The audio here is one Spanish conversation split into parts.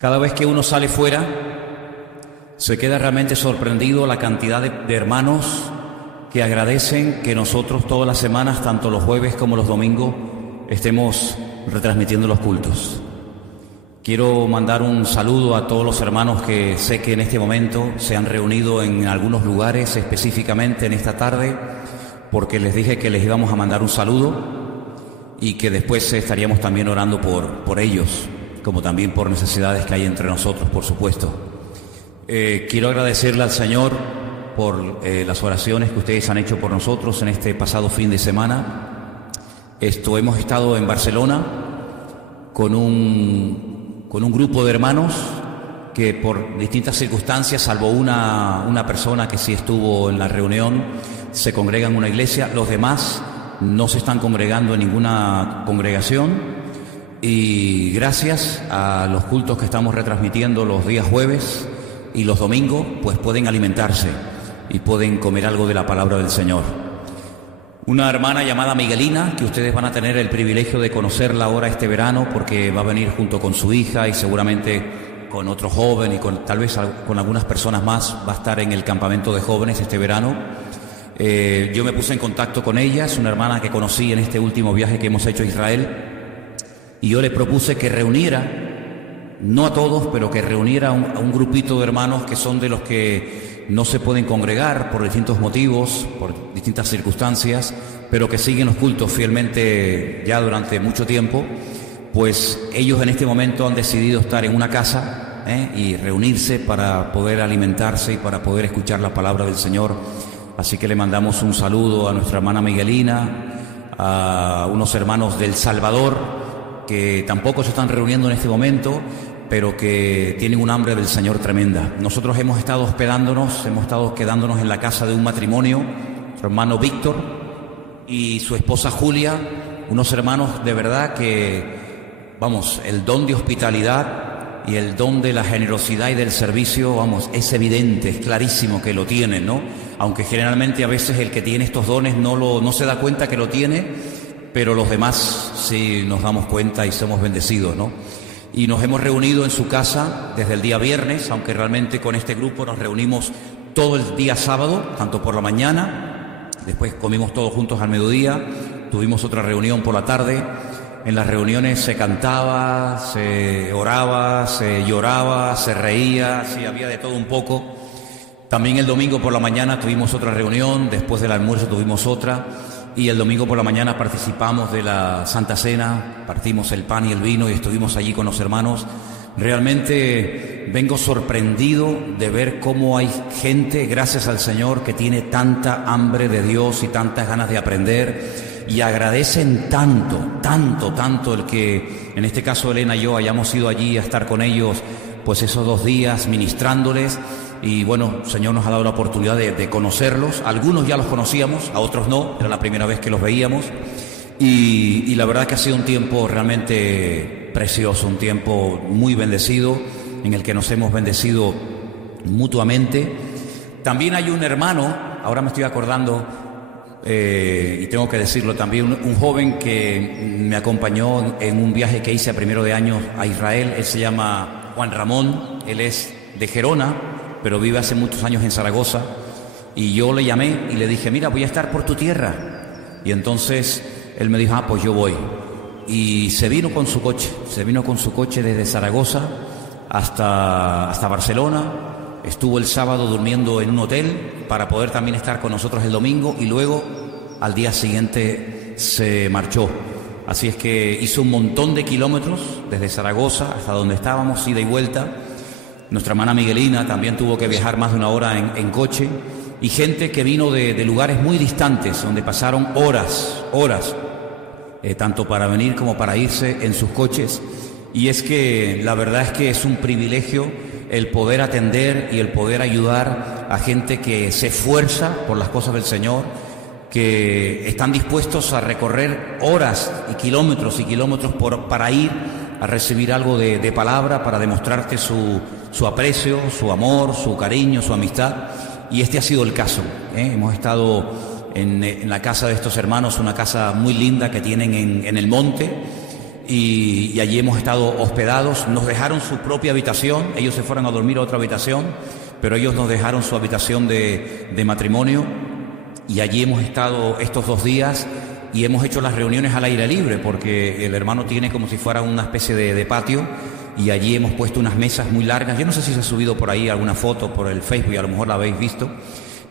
Cada vez que uno sale fuera, se queda realmente sorprendido la cantidad de hermanos que agradecen que nosotros todas las semanas, tanto los jueves como los domingos, estemos retransmitiendo los cultos. Quiero mandar un saludo a todos los hermanos que sé que en este momento se han reunido en algunos lugares, específicamente en esta tarde, porque les dije que les íbamos a mandar un saludo y que después estaríamos también orando por ellos, como también por necesidades que hay entre nosotros, por supuesto. Quiero agradecerle al Señor por las oraciones que ustedes han hecho por nosotros en este pasado fin de semana. Hemos estado en Barcelona con un grupo de hermanos que por distintas circunstancias, salvo una persona que sí estuvo en la reunión, se congrega en una iglesia. Los demás no se están congregando en ninguna congregación. Y gracias a los cultos que estamos retransmitiendo los días jueves y los domingos, pues pueden alimentarse y pueden comer algo de la palabra del Señor. Una hermana llamada Miguelina, que ustedes van a tener el privilegio de conocerla ahora este verano, porque va a venir junto con su hija y seguramente con otro joven y tal vez con algunas personas más, va a estar en el campamento de jóvenes este verano. Yo me puse en contacto con ella, es una hermana que conocí en este último viaje que hemos hecho a Israel. Y yo le propuse que reuniera, no a todos, pero que reuniera a un grupito de hermanos que son de los que no se pueden congregar por distintos motivos, por distintas circunstancias, pero que siguen los cultos fielmente ya durante mucho tiempo. Pues ellos en este momento han decidido estar en una casa y reunirse para poder alimentarse y para poder escuchar la palabra del Señor. Así que le mandamos un saludo a nuestra hermana Miguelina, a unos hermanos del Salvador, que tampoco se están reuniendo en este momento, pero que tienen un hambre del Señor tremenda. Nosotros hemos estado hospedándonos, hemos estado quedándonos en la casa de un matrimonio, su hermano Víctor y su esposa Julia, unos hermanos de verdad que, vamos, el don de hospitalidad y el don de la generosidad y del servicio, vamos, es evidente, es clarísimo que lo tienen, ¿no? Aunque generalmente a veces el que tiene estos dones no se da cuenta que lo tiene, pero los demás sí nos damos cuenta y somos bendecidos, ¿no? Y nos hemos reunido en su casa desde el día viernes, aunque realmente con este grupo nos reunimos todo el día sábado, tanto por la mañana, después comimos todos juntos al mediodía, tuvimos otra reunión por la tarde. En las reuniones se cantaba, se oraba, se lloraba, se reía, sí, había de todo un poco. También el domingo por la mañana tuvimos otra reunión, después del almuerzo tuvimos otra. Y el domingo por la mañana participamos de la Santa Cena, partimos el pan y el vino y estuvimos allí con los hermanos. Realmente vengo sorprendido de ver cómo hay gente, gracias al Señor, que tiene tanta hambre de Dios y tantas ganas de aprender y agradecen tanto el que, en este caso Elena y yo, hayamos ido allí a estar con ellos pues esos 2 días ministrándoles. Y bueno, el Señor nos ha dado la oportunidad de conocerlos. Algunos ya los conocíamos, a otros no, era la primera vez que los veíamos. Y la verdad que ha sido un tiempo realmente precioso, un tiempo muy bendecido, en el que nos hemos bendecido mutuamente. También hay un hermano, ahora me estoy acordando, y tengo que decirlo también, un joven que me acompañó en un viaje que hice a primero de año a Israel. Él se llama Juan Ramón, él es de Gerona, pero vive hace muchos años en Zaragoza, y yo le llamé y le dije, mira, voy a estar por tu tierra. Y entonces él me dijo, pues yo voy. Y se vino con su coche desde Zaragoza hasta Barcelona. Estuvo el sábado durmiendo en un hotel para poder también estar con nosotros el domingo, y luego al día siguiente se marchó. Así es que hizo un montón de kilómetros desde Zaragoza hasta donde estábamos, ida y vuelta. Nuestra hermana Miguelina también tuvo que viajar más de 1 hora en coche, y gente que vino de lugares muy distantes, donde pasaron horas, tanto para venir como para irse en sus coches. Y es que la verdad es que es un privilegio el poder atender y el poder ayudar a gente que se esfuerza por las cosas del Señor, que están dispuestos a recorrer horas y kilómetros para ir a recibir algo de palabra, para demostrarte su aprecio, su amor, su cariño, su amistad. Y este ha sido el caso, Hemos estado en la casa de estos hermanos, una casa muy linda que tienen en el monte, y allí hemos estado hospedados. Nos dejaron su propia habitación, ellos se fueron a dormir a otra habitación, pero ellos nos dejaron su habitación de matrimonio, y allí hemos estado estos 2 días y hemos hecho las reuniones al aire libre, porque el hermano tiene como si fuera una especie de patio, y allí hemos puesto unas mesas muy largas. Yo no sé si se ha subido por ahí alguna foto por el Facebook, y a lo mejor la habéis visto,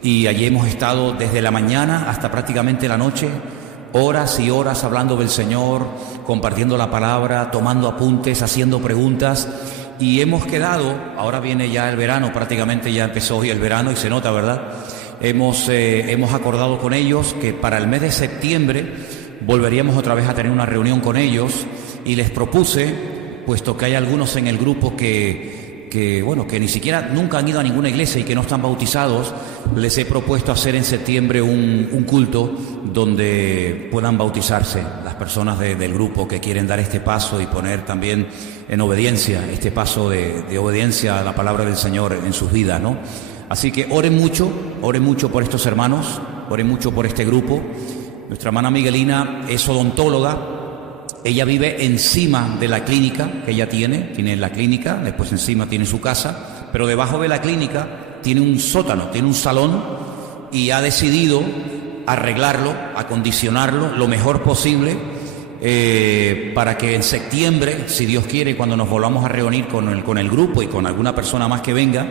y allí hemos estado desde la mañana hasta prácticamente la noche, horas y horas hablando del Señor, compartiendo la palabra, tomando apuntes, haciendo preguntas, y hemos quedado, ahora viene ya el verano, prácticamente ya empezó hoy el verano y se nota, ¿verdad? Hemos acordado con ellos que para el mes de septiembre volveríamos otra vez a tener una reunión con ellos, y les propuse, puesto que hay algunos en el grupo que ni siquiera nunca han ido a ninguna iglesia y que no están bautizados, les he propuesto hacer en septiembre un culto donde puedan bautizarse las personas del grupo que quieren dar este paso y poner también en obediencia, este paso de obediencia a la palabra del Señor en sus vidas, ¿no? Así que oren mucho por estos hermanos, oren mucho por este grupo. Nuestra hermana Miguelina es odontóloga. Ella vive encima de la clínica que ella tiene la clínica, después encima tiene su casa, pero debajo de la clínica tiene un sótano, tiene un salón, y ha decidido arreglarlo, acondicionarlo lo mejor posible, para que en septiembre, si Dios quiere, cuando nos volvamos a reunir con el grupo y con alguna persona más que venga,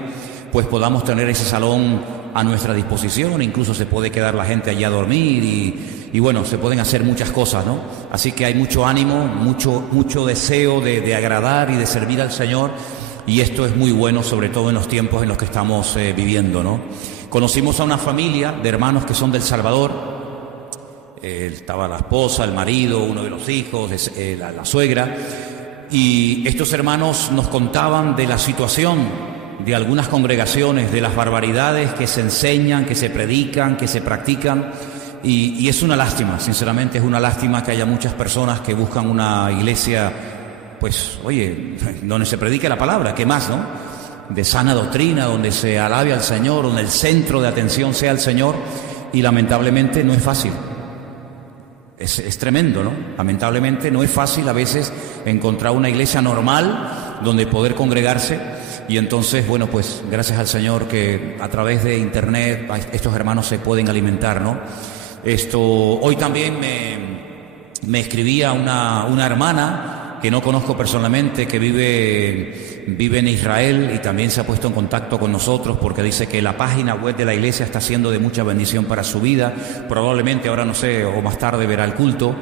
pues podamos tener ese salón a nuestra disposición. Incluso se puede quedar la gente allí a dormir y bueno, se pueden hacer muchas cosas, ¿no? Así que hay mucho ánimo, mucho deseo de agradar y de servir al Señor, y esto es muy bueno, sobre todo en los tiempos en los que estamos viviendo, ¿no? Conocimos a una familia de hermanos que son del Salvador. Estaba la esposa, el marido, uno de los hijos, la suegra, y estos hermanos nos contaban de la situación de algunas congregaciones, de las barbaridades que se enseñan, que se predican, que se practican, y es una lástima, sinceramente es una lástima que haya muchas personas que buscan una iglesia, pues, oye, donde se predique la palabra, ¿qué más, no? De sana doctrina, donde se alabe al Señor, donde el centro de atención sea el Señor, y lamentablemente no es fácil. Es tremendo, ¿no? Lamentablemente no es fácil a veces encontrar una iglesia normal donde poder congregarse. Y entonces, bueno, pues gracias al Señor que a través de internet estos hermanos se pueden alimentar, ¿no? Hoy también me escribía una hermana que no conozco personalmente, que vive en Israel, y también se ha puesto en contacto con nosotros porque dice que la página web de la iglesia está siendo de mucha bendición para su vida. Probablemente ahora, no sé, o más tarde verá el culto.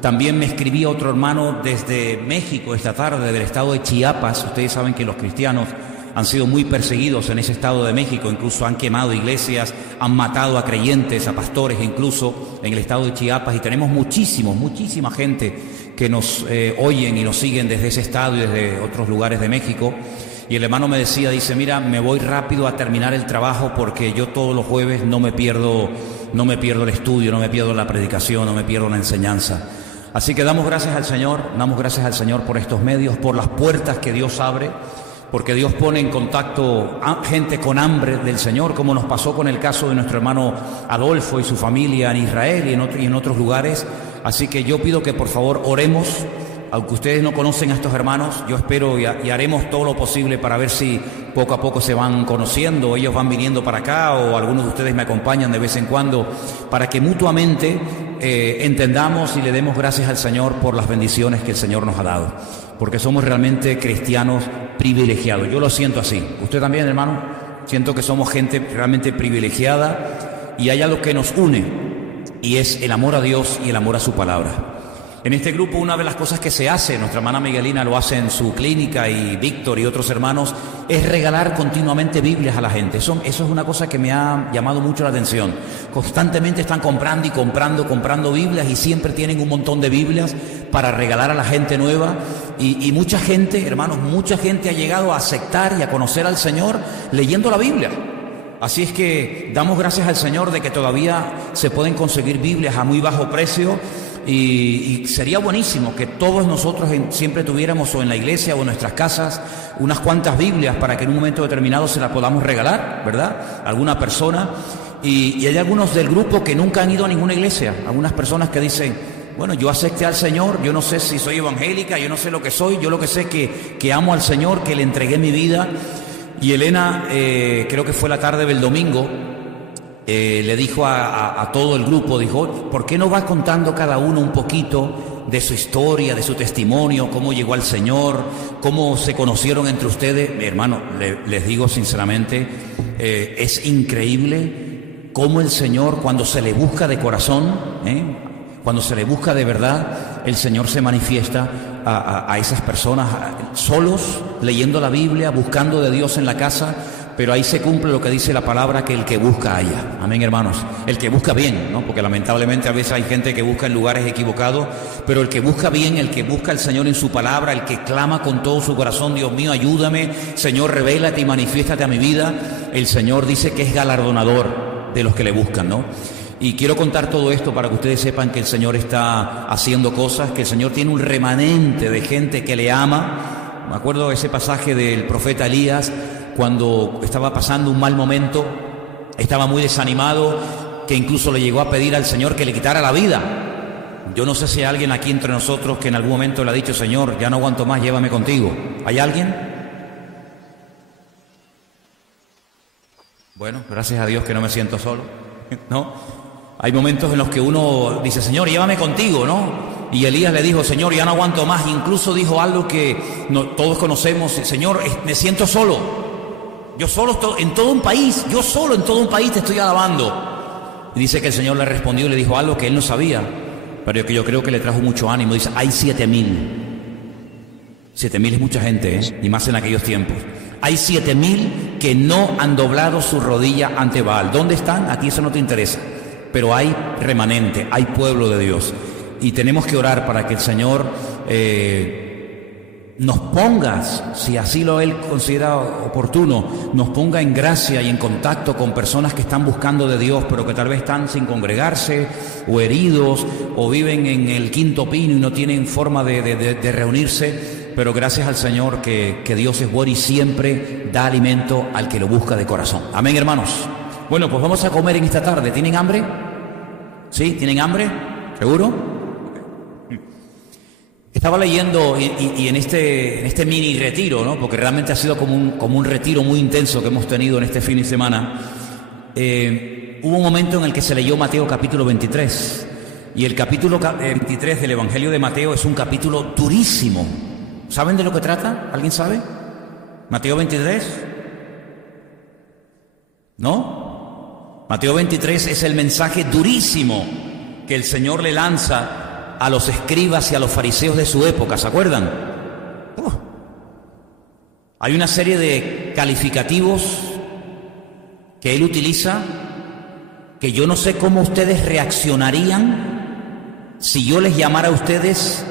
También me escribía otro hermano desde México esta tarde, del estado de Chiapas. Ustedes saben que los cristianos han sido muy perseguidos en ese estado de México, incluso han quemado iglesias, han matado a creyentes, a pastores, incluso en el estado de Chiapas, y tenemos muchísima gente que nos oyen y nos siguen desde ese estado y desde otros lugares de México. Y el hermano me decía, dice, mira, me voy rápido a terminar el trabajo porque yo todos los jueves no me pierdo el estudio, no me pierdo la predicación, no me pierdo la enseñanza. Así que damos gracias al Señor por estos medios, por las puertas que Dios abre, porque Dios pone en contacto a gente con hambre del Señor, como nos pasó con el caso de nuestro hermano Adolfo y su familia en Israel y en otros lugares. Así que yo pido que por favor oremos, aunque ustedes no conocen a estos hermanos, yo espero y haremos todo lo posible para ver si poco a poco se van conociendo, ellos van viniendo para acá o algunos de ustedes me acompañan de vez en cuando, para que mutuamente entendamos y le demos gracias al Señor por las bendiciones que el Señor nos ha dado, porque somos realmente cristianos privilegiados. Yo lo siento así. ¿Usted también, hermano? Siento que somos gente realmente privilegiada y hay algo que nos une, y es el amor a Dios y el amor a su palabra. En este grupo una de las cosas que se hace, nuestra hermana Miguelina lo hace en su clínica y Víctor y otros hermanos, es regalar continuamente Biblias a la gente. Eso es una cosa que me ha llamado mucho la atención. Constantemente están comprando y comprando Biblias, y siempre tienen un montón de Biblias para regalar a la gente nueva. Y mucha gente, hermanos, mucha gente ha llegado a aceptar y a conocer al Señor leyendo la Biblia. Así es que damos gracias al Señor de que todavía se pueden conseguir Biblias a muy bajo precio. Y sería buenísimo que todos nosotros siempre tuviéramos, o en la iglesia o en nuestras casas, unas cuantas Biblias para que en un momento determinado se las podamos regalar, ¿verdad?, a alguna persona. Y hay algunos del grupo que nunca han ido a ninguna iglesia, algunas personas que dicen, Bueno, yo acepté al Señor, yo no sé si soy evangélica, yo no sé lo que soy, yo lo que sé es que amo al Señor, que le entregué mi vida. Y Elena, creo que fue la tarde del domingo, le dijo a todo el grupo, dijo, ¿por qué no va contando cada uno un poquito de su historia, de su testimonio, cómo llegó al Señor, cómo se conocieron entre ustedes? Hermano, les digo sinceramente, es increíble cómo el Señor, cuando se le busca de corazón, cuando se le busca de verdad, el Señor se manifiesta a esas personas solos, leyendo la Biblia, buscando de Dios en la casa. Pero ahí se cumple lo que dice la palabra, que el que busca halla. Amén, hermanos. El que busca bien, ¿no? Porque lamentablemente a veces hay gente que busca en lugares equivocados, pero el que busca bien, el que busca al Señor en su palabra, el que clama con todo su corazón, Dios mío, ayúdame, Señor, revélate y manifiéstate a mi vida, el Señor dice que es galardonador de los que le buscan, ¿no? Y quiero contar todo esto para que ustedes sepan que el Señor está haciendo cosas, que el Señor tiene un remanente de gente que le ama. Me acuerdo de ese pasaje del profeta Elías, cuando estaba pasando un mal momento, estaba muy desanimado, que incluso le llegó a pedir al Señor que le quitara la vida. Yo no sé si hay alguien aquí entre nosotros que en algún momento le ha dicho, Señor, ya no aguanto más, llévame contigo. ¿Hay alguien? Bueno, gracias a Dios que no me siento solo, ¿no? Hay momentos en los que uno dice, Señor, llévame contigo, ¿no? Y Elías le dijo, Señor, ya no aguanto más. Incluso dijo algo que todos conocemos, Señor, me siento solo. Yo solo en todo un país, yo solo en todo un país te estoy alabando. Y dice que el Señor le respondió y le dijo algo que él no sabía, pero que yo creo que le trajo mucho ánimo. Dice, hay 7,000. 7,000 es mucha gente, ¿eh? Y más en aquellos tiempos. Hay 7,000 que no han doblado su rodilla ante Baal. ¿Dónde están? A ti eso no te interesa. Pero hay remanente, hay pueblo de Dios. Y tenemos que orar para que el Señor nos ponga, si así lo Él considera oportuno, nos ponga en gracia y en contacto con personas que están buscando de Dios, pero que tal vez están sin congregarse, o heridos, o viven en el quinto pino y no tienen forma de reunirse. Pero gracias al Señor que Dios es bueno y siempre da alimento al que lo busca de corazón. Amén, hermanos. Bueno, pues vamos a comer en esta tarde. ¿Tienen hambre? ¿Sí? ¿Tienen hambre? ¿Seguro? Estaba leyendo y en este mini retiro, ¿no? Porque realmente ha sido como un retiro muy intenso que hemos tenido en este fin de semana. Hubo un momento en el que se leyó Mateo capítulo 23. Y el capítulo 23 del Evangelio de Mateo es un capítulo durísimo. ¿Saben de lo que trata? ¿Alguien sabe? ¿Mateo 23? ¿No? Mateo 23 es el mensaje durísimo que el Señor le lanza a los escribas y a los fariseos de su época, ¿se acuerdan? Hay una serie de calificativos que él utiliza que yo no sé cómo ustedes reaccionarían si yo les llamara a ustedes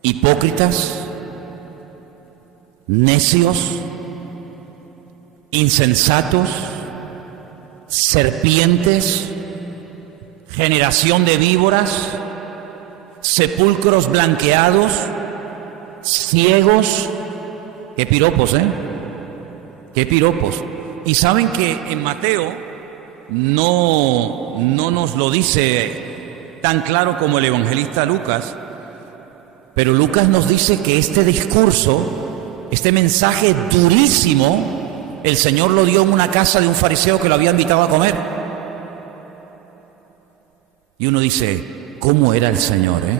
hipócritas, necios, insensatos, serpientes, generación de víboras, sepulcros blanqueados, ciegos. Qué piropos, ¿eh? Qué piropos. Y saben que en Mateo no nos lo dice tan claro como el evangelista Lucas, pero Lucas nos dice que este discurso, este mensaje durísimo, el Señor lo dio en una casa de un fariseo que lo había invitado a comer. Y uno dice, ¿cómo era el Señor, eh?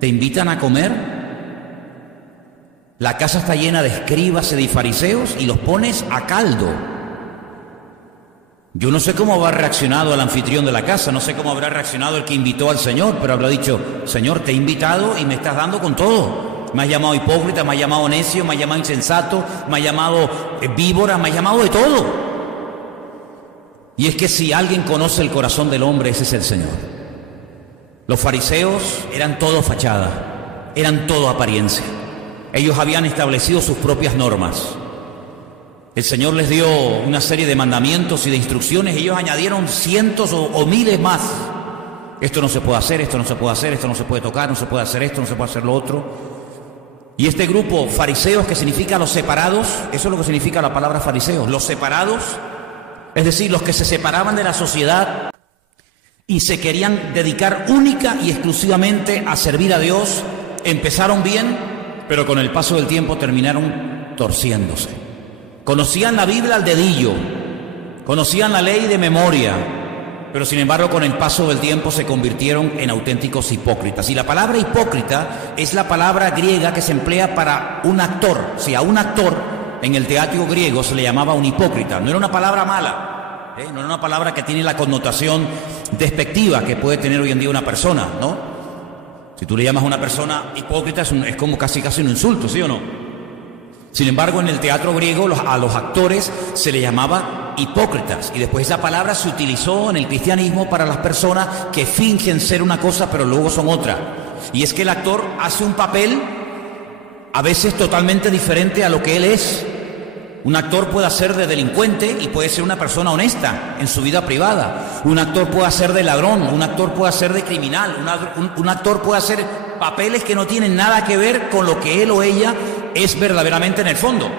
¿Te invitan a comer? La casa está llena de escribas y de fariseos y los pones a caldo. Yo no sé cómo habrá reaccionado el anfitrión de la casa, no sé cómo habrá reaccionado el que invitó al Señor, pero habrá dicho, Señor, te he invitado y me estás dando con todo. Me has llamado hipócrita, me has llamado necio, me has llamado insensato, me has llamado víbora, me has llamado de todo. Y es que si alguien conoce el corazón del hombre, ese es el Señor. Los fariseos eran todo fachada, eran todo apariencia. Ellos habían establecido sus propias normas. El Señor les dio una serie de mandamientos y de instrucciones, y ellos añadieron cientos o miles más. Esto no se puede hacer, esto no se puede hacer, esto no se puede tocar, no se puede hacer esto, no se puede hacer lo otro. Y este grupo, fariseos, que significa los separados, eso es lo que significa la palabra fariseos, los separados, es decir, los que se separaban de la sociedad. y se querían dedicar única y exclusivamente a servir a Dios. Empezaron bien, pero con el paso del tiempo terminaron torciéndose. Conocían la Biblia al dedillo, conocían la ley de memoria, pero sin embargo con el paso del tiempo se convirtieron en auténticos hipócritas. Y la palabra hipócrita es la palabra griega que se emplea para un actor. Si a un actor en el teatro griego se le llamaba un hipócrita, no era una palabra mala, no era una palabra que tiene la connotación despectiva que puede tener hoy en día una persona, ¿no? Si tú le llamas a una persona hipócrita es como casi un insulto, ¿sí o no? Sin embargo, en el teatro griego a los actores se le llamaba hipócritas, y después esa palabra se utilizó en el cristianismo para las personas que fingen ser una cosa pero luego son otra. Y es que el actor hace un papel a veces totalmente diferente a lo que él es. Un actor puede hacer de delincuente y puede ser una persona honesta en su vida privada. Un actor puede hacer de ladrón, un actor puede hacer de criminal, un actor puede hacer papeles que no tienen nada que ver con lo que él o ella es verdaderamente en el fondo.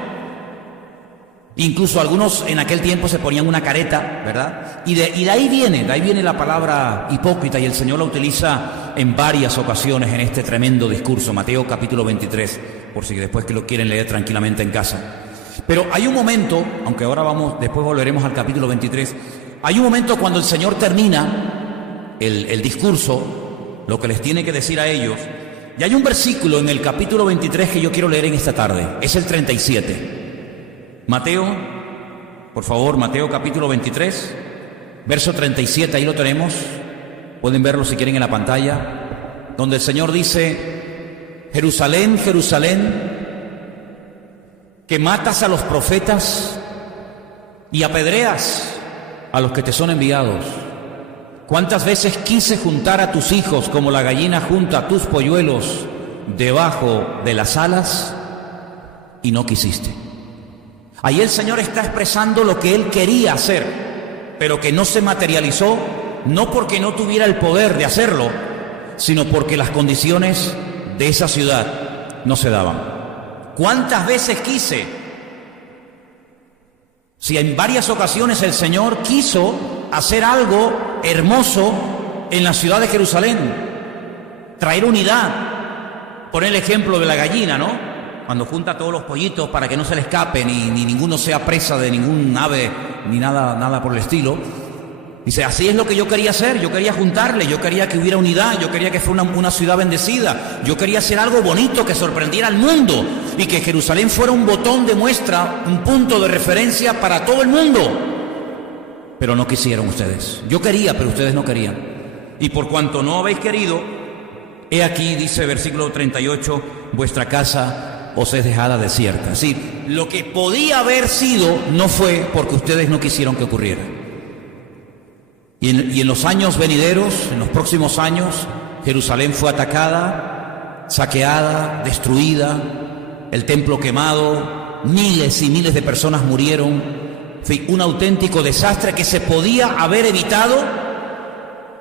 Incluso algunos en aquel tiempo se ponían una careta, ¿verdad? Y de ahí viene la palabra hipócrita, y el Señor la utiliza en varias ocasiones en este tremendo discurso, Mateo capítulo 23, por si después que lo quieren leer tranquilamente en casa. Pero hay un momento, aunque ahora después volveremos al capítulo 23, hay un momento cuando el Señor termina el discurso, lo que les tiene que decir a ellos, y hay un versículo en el capítulo 23 que yo quiero leer en esta tarde, es el 37. Mateo, por favor, Mateo capítulo 23, verso 37, ahí lo tenemos, pueden verlo si quieren en la pantalla, donde el Señor dice: Jerusalén, Jerusalén, que matas a los profetas y apedreas a los que te son enviados. ¿Cuántas veces quise juntar a tus hijos como la gallina junta a tus polluelos debajo de las alas y no quisiste? Ahí el Señor está expresando lo que Él quería hacer, pero que no se materializó, no porque no tuviera el poder de hacerlo, sino porque las condiciones de esa ciudad no se daban. ¿Cuántas veces quise? Si en varias ocasiones el Señor quiso hacer algo hermoso en la ciudad de Jerusalén, traer unidad. Por el ejemplo de la gallina, ¿no? Cuando junta a todos los pollitos para que no se le escape, ni ninguno sea presa de ningún ave, ni nada por el estilo. Dice, así es lo que yo quería hacer, yo quería juntarle, yo quería que hubiera unidad, yo quería que fuera una ciudad bendecida, yo quería hacer algo bonito que sorprendiera al mundo y que Jerusalén fuera un botón de muestra, un punto de referencia para todo el mundo. Pero no quisieron ustedes. Yo quería, pero ustedes no querían. Y por cuanto no habéis querido, he aquí, dice versículo 38, vuestra casa os es dejada desierta. Sí, lo que podía haber sido no fue porque ustedes no quisieron que ocurriera. Y en los años venideros, en los próximos años, Jerusalén fue atacada, saqueada, destruida, el templo quemado, miles y miles de personas murieron. Fue un auténtico desastre que se podía haber evitado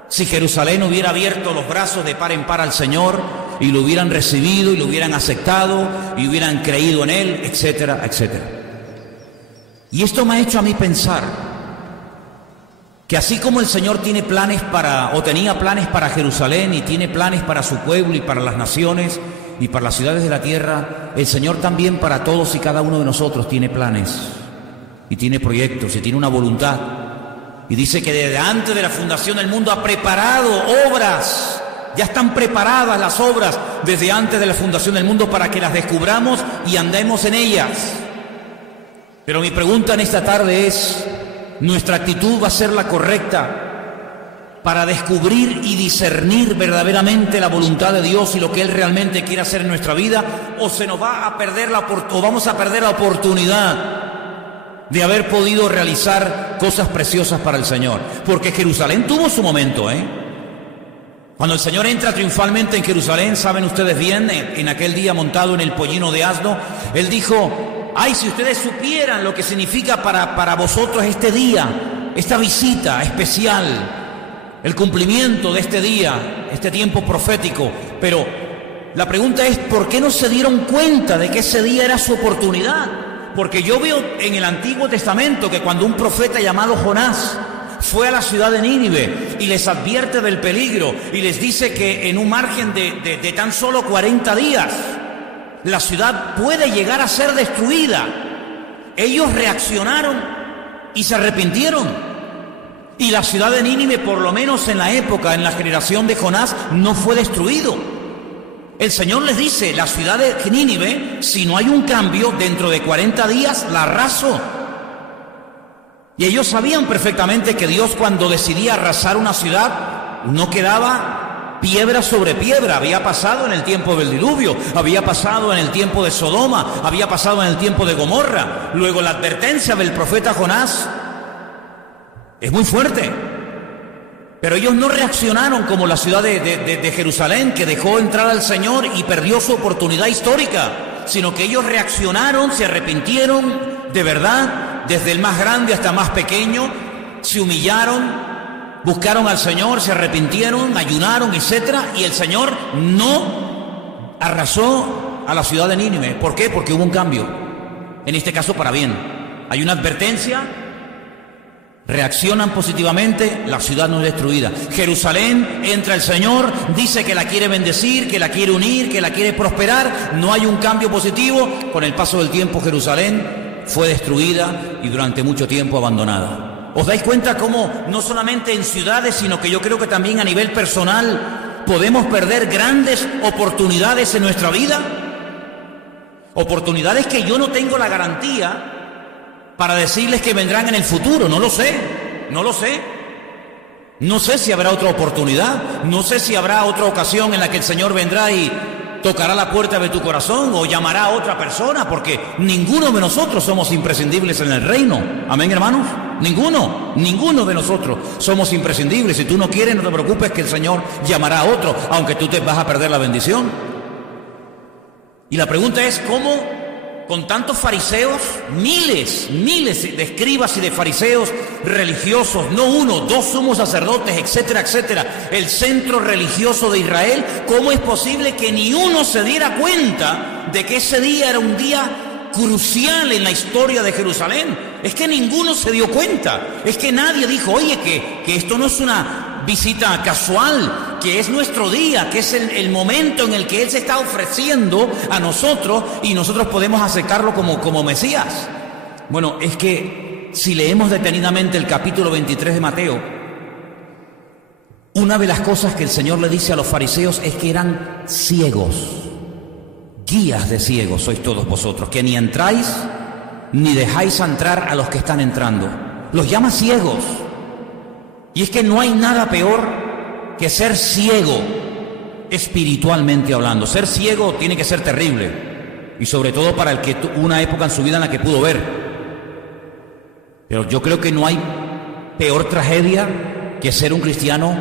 si Jerusalén hubiera abierto los brazos de par en par al Señor y lo hubieran recibido y lo hubieran aceptado y hubieran creído en Él, etcétera, etcétera. Y esto me ha hecho a mí pensar que así como el Señor tiene planes tenía planes para Jerusalén y tiene planes para su pueblo y para las naciones y para las ciudades de la tierra, el Señor también para todos y cada uno de nosotros tiene planes y tiene proyectos y tiene una voluntad. Y dice que desde antes de la fundación del mundo ha preparado obras, ya están preparadas las obras desde antes de la fundación del mundo para que las descubramos y andemos en ellas. Pero mi pregunta en esta tarde es, ¿nuestra actitud va a ser la correcta para descubrir y discernir verdaderamente la voluntad de Dios y lo que Él realmente quiere hacer en nuestra vida? ¿O se nos va a perder vamos a perder la oportunidad de haber podido realizar cosas preciosas para el Señor? Porque Jerusalén tuvo su momento, Cuando el Señor entra triunfalmente en Jerusalén, saben ustedes bien, en aquel día montado en el pollino de asno, Él dijo: ay, si ustedes supieran lo que significa para vosotros este día, esta visita especial, el cumplimiento de este día, este tiempo profético. Pero la pregunta es, ¿por qué no se dieron cuenta de que ese día era su oportunidad? Porque yo veo en el Antiguo Testamento que cuando un profeta llamado Jonás fue a la ciudad de Nínive y les advierte del peligro y les dice que en un margen de tan solo 40 días la ciudad puede llegar a ser destruida. Ellos reaccionaron y se arrepintieron. Y la ciudad de Nínive, por lo menos en la época, en la generación de Jonás, no fue destruido. El Señor les dice, la ciudad de Nínive, si no hay un cambio, dentro de 40 días la arraso. Y ellos sabían perfectamente que Dios, cuando decidía arrasar una ciudad, no quedaba piedra sobre piedra. Había pasado en el tiempo del diluvio, había pasado en el tiempo de Sodoma, había pasado en el tiempo de Gomorra. Luego la advertencia del profeta Jonás es muy fuerte. Pero ellos no reaccionaron como la ciudad de Jerusalén, que dejó entrar al Señor y perdió su oportunidad histórica, sino que ellos reaccionaron, se arrepintieron de verdad, desde el más grande hasta el más pequeño, se humillaron, buscaron al Señor, se arrepintieron, ayunaron, etc. Y el Señor no arrasó a la ciudad de Nínive. ¿Por qué? Porque hubo un cambio, en este caso para bien. Hay una advertencia, reaccionan positivamente, la ciudad no es destruida. Jerusalén, entra el Señor, dice que la quiere bendecir, que la quiere unir, que la quiere prosperar. No hay un cambio positivo. Con el paso del tiempo, Jerusalén fue destruida y durante mucho tiempo abandonada. ¿Os dais cuenta cómo no solamente en ciudades, sino que yo creo que también a nivel personal podemos perder grandes oportunidades en nuestra vida? Oportunidades que yo no tengo la garantía para decirles que vendrán en el futuro. No lo sé. No sé si habrá otra oportunidad, no sé si habrá otra ocasión en la que el Señor vendrá y tocará la puerta de tu corazón o llamará a otra persona, porque ninguno de nosotros somos imprescindibles en el reino. Amén, hermanos. Ninguno de nosotros somos imprescindibles. Si tú no quieres, no te preocupes, que el Señor llamará a otro, aunque tú te vas a perder la bendición. Y la pregunta es, ¿cómo con tantos fariseos, miles de escribas y de fariseos religiosos, no uno, dos sumos sacerdotes, etcétera, etcétera, el centro religioso de Israel, cómo es posible que ni uno se diera cuenta de que ese día era un día crucial en la historia de Jerusalén? Es que ninguno se dio cuenta, es que nadie dijo, oye, que esto no es una visita casual, que es nuestro día, que es el momento en el que Él se está ofreciendo a nosotros y nosotros podemos aceptarlo como Mesías. Bueno, es que si leemos detenidamente el capítulo 23 de Mateo, una de las cosas que el Señor le dice a los fariseos es que eran ciegos, guías de ciegos sois todos vosotros, que ni entráis ni dejáis entrar a los que están entrando. Los llama ciegos. Y es que no hay nada peor que ser ciego espiritualmente hablando. Ser ciego tiene que ser terrible, y sobre todo para el que tuvo una época en su vida en la que pudo ver. Pero yo creo que no hay peor tragedia que ser un cristiano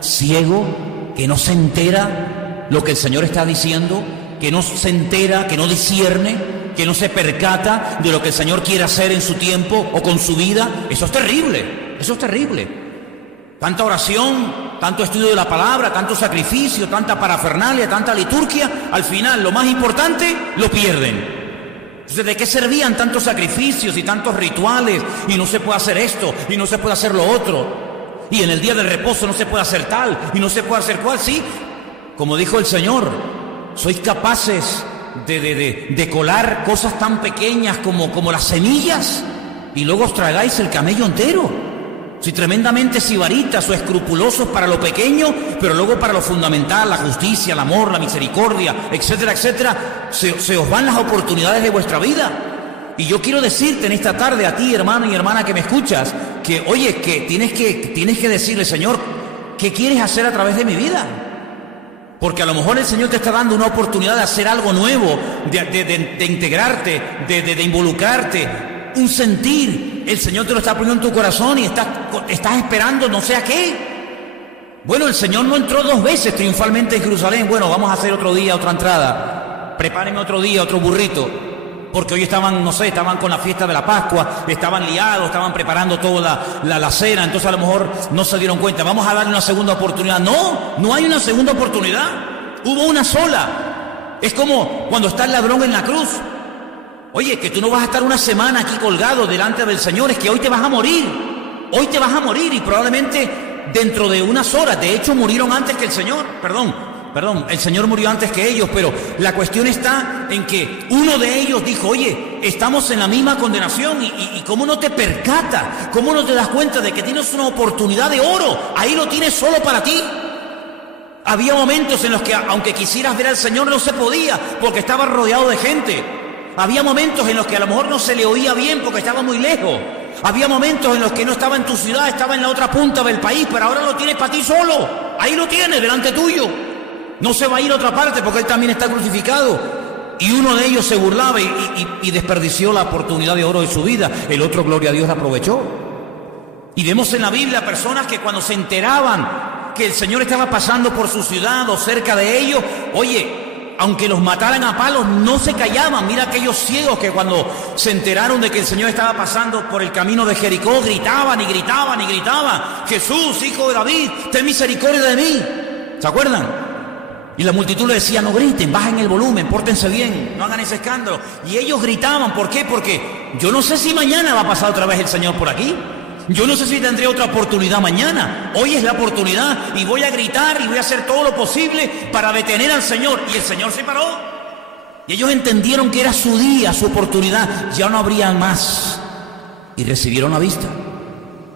ciego, que no se entera lo que el Señor está diciendo, que no se entera, que no discierne, que no se percata de lo que el Señor quiere hacer en su tiempo o con su vida. Eso es terrible, eso es terrible. Tanta oración, tanto estudio de la palabra, tanto sacrificio, tanta parafernalia, tanta liturgia, al final lo más importante lo pierden. Entonces, ¿de qué servían tantos sacrificios y tantos rituales? Y no se puede hacer esto, y no se puede hacer lo otro, y en el día del reposo no se puede hacer tal, y no se puede hacer cual. Sí, como dijo el Señor, sois capaces de colar cosas tan pequeñas como las semillas, y luego os tragáis el camello entero. Si tremendamente sibaritas o escrupulosos para lo pequeño, pero luego para lo fundamental, la justicia, el amor, la misericordia, etcétera, etcétera, se os van las oportunidades de vuestra vida. Y yo quiero decirte en esta tarde a ti, hermano y hermana que me escuchas, que oye, que tienes que decirle, Señor, ¿qué quieres hacer a través de mi vida? Porque a lo mejor el Señor te está dando una oportunidad de hacer algo nuevo, de integrarte, de involucrarte, un sentir. El Señor te lo está poniendo en tu corazón y estás esperando no sé a qué. Bueno, el Señor no entró 2 veces triunfalmente en Jerusalén. Bueno, vamos a hacer otro día, otra entrada. Prepárenme otro día, otro burrito. Porque hoy estaban con la fiesta de la Pascua, estaban liados, estaban preparando toda la cena, entonces a lo mejor no se dieron cuenta. Vamos a darle una segunda oportunidad. No hay una segunda oportunidad. Hubo una sola. Es como cuando está el ladrón en la cruz. Oye, que tú no vas a estar una semana aquí colgado delante del Señor, es que hoy te vas a morir. hoy te vas a morir y probablemente dentro de unas horas, de hecho murieron antes que el Señor, perdón, el Señor murió antes que ellos, pero la cuestión está en que uno de ellos dijo, oye, estamos en la misma condenación y ¿cómo no te percatas? ¿Cómo no te das cuenta de que tienes una oportunidad de oro? Ahí lo tienes solo para ti. Había momentos en los que aunque quisieras ver al Señor no se podía porque estaba rodeado de gente. Había momentos en los que a lo mejor no se le oía bien porque estaba muy lejos. Había momentos en los que no estaba en tu ciudad, estaba en la otra punta del país, pero ahora lo tienes para ti solo. Ahí lo tienes, delante tuyo. No se va a ir a otra parte porque Él también está crucificado. Y uno de ellos se burlaba y desperdició la oportunidad de oro de su vida. El otro, gloria a Dios, la aprovechó. Y vemos en la Biblia personas que cuando se enteraban que el Señor estaba pasando por su ciudad o cerca de ellos, oye, aunque los mataran a palos, no se callaban. Mira aquellos ciegos que cuando se enteraron de que el Señor estaba pasando por el camino de Jericó, gritaban y gritaban y gritaban, Jesús, hijo de David, ten misericordia de mí. ¿Se acuerdan? Y la multitud le decía, no griten, bajen el volumen, pórtense bien, no hagan ese escándalo. Y ellos gritaban, ¿por qué? Porque yo no sé si mañana va a pasar otra vez el Señor por aquí. Yo no sé si tendré otra oportunidad mañana. Hoy es la oportunidad y voy a gritar y voy a hacer todo lo posible para detener al Señor. Y el Señor se paró. Y ellos entendieron que era su día, su oportunidad. Ya no habría más. Y recibieron la vista.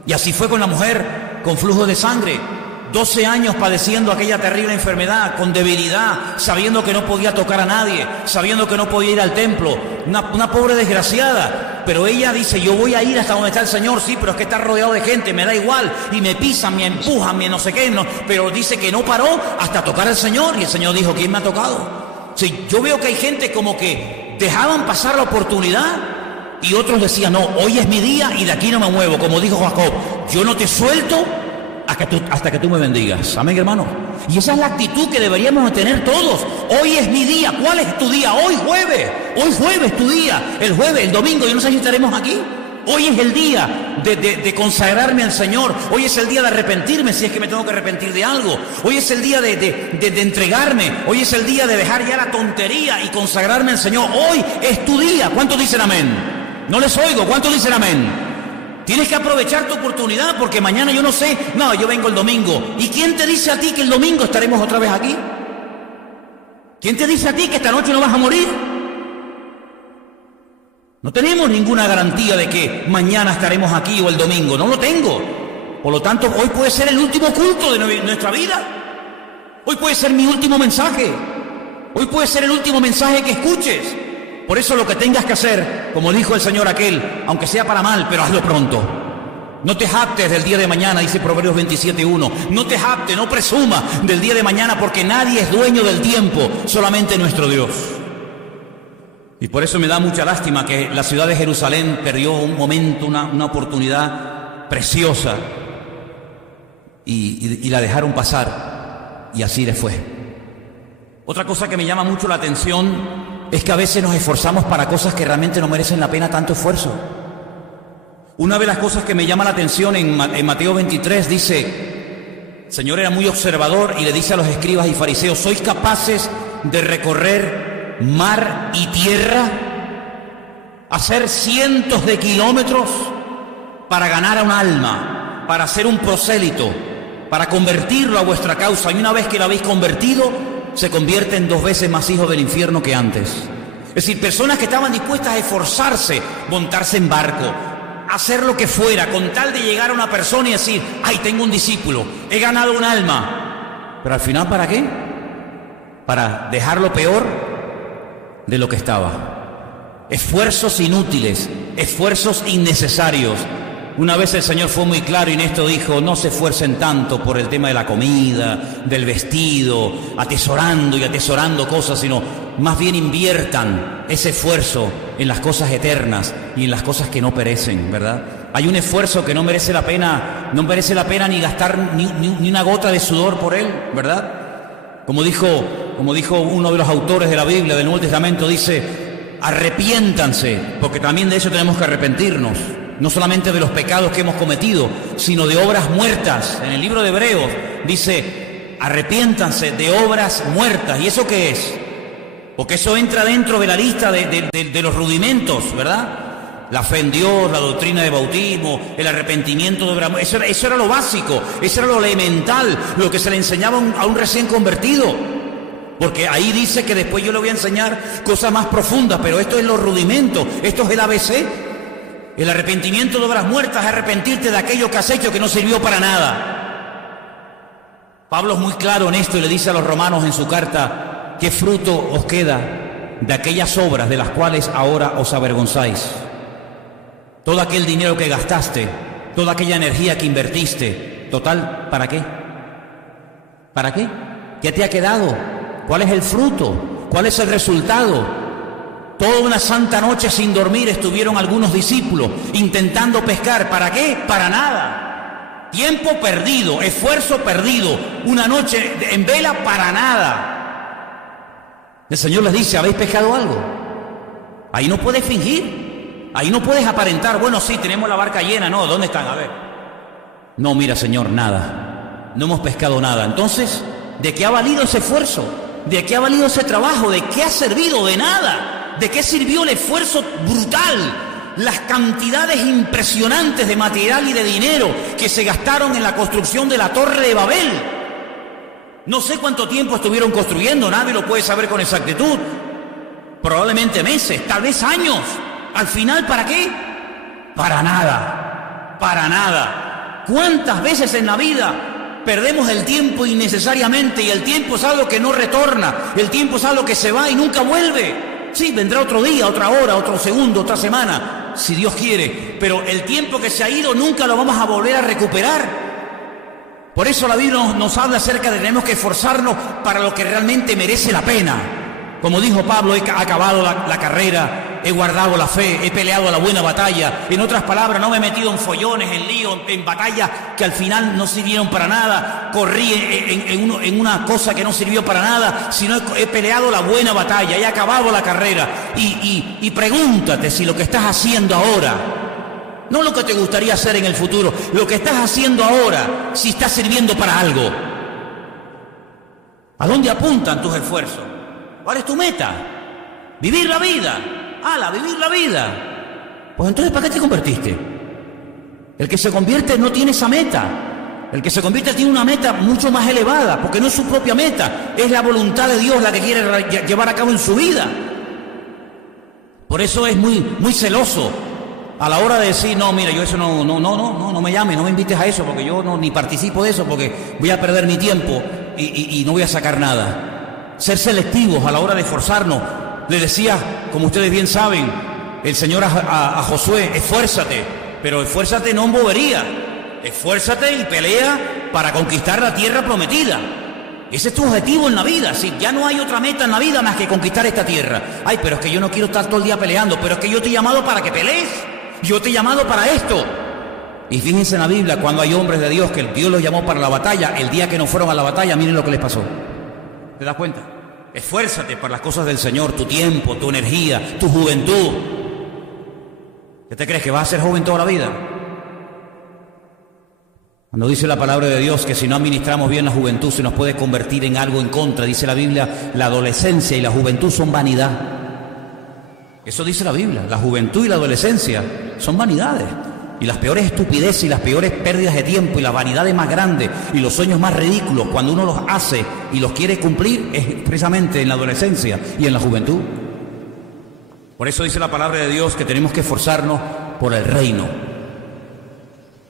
Y así fue con la mujer con flujo de sangre. 12 años padeciendo aquella terrible enfermedad, con debilidad, sabiendo que no podía tocar a nadie, sabiendo que no podía ir al templo. Una pobre desgraciada. Pero ella dice, yo voy a ir hasta donde está el Señor, sí, pero es que está rodeado de gente, me da igual, y me pisan, me empujan, me no sé qué, no, pero dice que no paró hasta tocar al Señor, y el Señor dijo, ¿quién me ha tocado? Sí, yo veo que hay gente como que dejaban pasar la oportunidad, y otros decían, no, hoy es mi día, y de aquí no me muevo, como dijo Jacob, yo no te suelto hasta que tú me bendigas. Amén, hermano. Y esa es la actitud que deberíamos tener todos. Hoy es mi día. ¿Cuál es tu día? Hoy jueves es tu día. El jueves, el domingo, yo no sé si estaremos aquí. Hoy es el día de consagrarme al Señor. Hoy es el día de arrepentirme si es que me tengo que arrepentir de algo. Hoy es el día de entregarme. Hoy es el día de dejar ya la tontería y consagrarme al Señor. Hoy es tu día. ¿Cuántos dicen amén? No les oigo. ¿Cuántos dicen amén? Tienes que aprovechar tu oportunidad porque mañana yo no sé. No, yo vengo el domingo. ¿Y quién te dice a ti que el domingo estaremos otra vez aquí? ¿Quién te dice a ti que esta noche no vas a morir? No tenemos ninguna garantía de que mañana estaremos aquí o el domingo. No lo tengo. Por lo tanto, hoy puede ser el último culto de nuestra vida. Hoy puede ser mi último mensaje. Hoy puede ser el último mensaje que escuches. Por eso lo que tengas que hacer, como dijo el Señor aquel, aunque sea para mal, pero hazlo pronto. No te jactes del día de mañana, dice Proverbios 27:1. No te jactes, no presumas del día de mañana, porque nadie es dueño del tiempo, solamente nuestro Dios. Y por eso me da mucha lástima que la ciudad de Jerusalén perdió un momento, una oportunidad preciosa, y la dejaron pasar, y así les fue. Otra cosa que me llama mucho la atención es que a veces nos esforzamos para cosas que realmente no merecen la pena tanto esfuerzo. Una de las cosas que me llama la atención en Mateo 23 dice, el Señor era muy observador y le dice a los escribas y fariseos, ¿sois capaces de recorrer mar y tierra, hacer cientos de kilómetros para ganar a un alma, para ser un prosélito, para convertirlo a vuestra causa? Y una vez que lo habéis convertido, se convierten 2 veces más hijos del infierno que antes. Es decir, personas que estaban dispuestas a esforzarse, montarse en barco, hacer lo que fuera, con tal de llegar a una persona y decir, ay, tengo un discípulo, he ganado un alma. Pero al final, ¿para qué? Para dejarlo peor de lo que estaba. Esfuerzos inútiles, esfuerzos innecesarios. Una vez el Señor fue muy claro y en esto dijo, no se esfuercen tanto por el tema de la comida, del vestido, atesorando y atesorando cosas, sino más bien inviertan ese esfuerzo en las cosas eternas y en las cosas que no perecen, ¿verdad? Hay un esfuerzo que no merece la pena ni gastar ni una gota de sudor por él, ¿verdad? Como dijo uno de los autores de la Biblia, del Nuevo Testamento, dice, arrepiéntanse, porque también de eso tenemos que arrepentirnos. No solamente de los pecados que hemos cometido, sino de obras muertas. En el libro de Hebreos dice, arrepiéntanse de obras muertas. ¿Y eso qué es? Porque eso entra dentro de la lista de los rudimentos, ¿verdad? La fe en Dios, la doctrina de bautismo, el arrepentimiento de obras muertas. Eso era lo básico, eso era lo elemental, lo que se le enseñaba a un recién convertido. Porque ahí dice que después yo le voy a enseñar cosas más profundas, pero esto es los rudimentos, esto es el ABC. El arrepentimiento de obras muertas es arrepentirte de aquello que has hecho que no sirvió para nada. Pablo es muy claro en esto y le dice a los romanos en su carta: ¿qué fruto os queda de aquellas obras de las cuales ahora os avergonzáis? Todo aquel dinero que gastaste, toda aquella energía que invertiste, total, ¿para qué? ¿Para qué? ¿Qué te ha quedado? ¿Cuál es el fruto? ¿Cuál es el resultado? Toda una santa noche sin dormir estuvieron algunos discípulos intentando pescar. ¿Para qué? Para nada. Tiempo perdido, esfuerzo perdido, una noche en vela para nada. El Señor les dice: ¿habéis pescado algo? Ahí no puedes fingir. Ahí no puedes aparentar, bueno, sí, tenemos la barca llena. No, ¿dónde están? A ver. No, mira, Señor, nada. No hemos pescado nada. Entonces, ¿de qué ha valido ese esfuerzo? ¿De qué ha valido ese trabajo? ¿De qué ha servido? De nada. ¿De qué sirvió el esfuerzo brutal? Las cantidades impresionantes de material y de dinero que se gastaron en la construcción de la Torre de Babel. No sé cuánto tiempo estuvieron construyendo, nadie lo puede saber con exactitud. Probablemente meses, tal vez años. Al final, ¿para qué? Para nada, para nada. ¿Cuántas veces en la vida perdemos el tiempo innecesariamente? Y el tiempo es algo que no retorna, el tiempo es algo que se va y nunca vuelve. Sí, vendrá otro día, otra hora, otro segundo, otra semana, si Dios quiere, pero el tiempo que se ha ido nunca lo vamos a volver a recuperar. Por eso la Biblia nos habla acerca de que tenemos que esforzarnos para lo que realmente merece la pena. Como dijo Pablo: he acabado la carrera, he guardado la fe, he peleado la buena batalla. En otras palabras, no me he metido en follones, en líos, en batallas que al final no sirvieron para nada. Corrí en una cosa que no sirvió para nada, sino he peleado la buena batalla, he acabado la carrera. Y pregúntate si lo que estás haciendo ahora, no lo que te gustaría hacer en el futuro, lo que estás haciendo ahora, si está sirviendo para algo. ¿A dónde apuntan tus esfuerzos? ¿Cuál es tu meta? ¿Vivir la vida? Vivir la vida. Pues entonces, ¿para qué te convertiste? El que se convierte no tiene esa meta. El que se convierte tiene una meta mucho más elevada, porque no es su propia meta, es la voluntad de Dios la que quiere llevar a cabo en su vida. Por eso es muy celoso a la hora de decir: no, mira, yo eso no me llames, no me invites a eso, porque yo ni participo de eso, porque voy a perder mi tiempo y no voy a sacar nada. Ser selectivos a la hora de esforzarnos. Le decía, como ustedes bien saben, el Señor a Josué: esfuérzate, pero esfuérzate no en bobería, esfuérzate y pelea para conquistar la tierra prometida. Ese es tu objetivo en la vida. Si ya no hay otra meta en la vida más que conquistar esta tierra. Ay, pero es que yo no quiero estar todo el día peleando, pero es que yo te he llamado para que pelees, yo te he llamado para esto. Y fíjense en la Biblia, cuando hay hombres de Dios que Dios los llamó para la batalla, el día que no fueron a la batalla, miren lo que les pasó. ¿Te das cuenta? Esfuérzate para las cosas del Señor, tu tiempo, tu energía, tu juventud. ¿Qué te crees, que vas a ser joven toda la vida? Cuando dice la palabra de Dios que si no administramos bien la juventud se nos puede convertir en algo en contra, dice la Biblia, la adolescencia y la juventud son vanidad. Eso dice la Biblia, la juventud y la adolescencia son vanidades. Y las peores estupideces y las peores pérdidas de tiempo y las vanidades más grandes y los sueños más ridículos, cuando uno los hace y los quiere cumplir, es precisamente en la adolescencia y en la juventud. Por eso dice la palabra de Dios que tenemos que esforzarnos por el reino.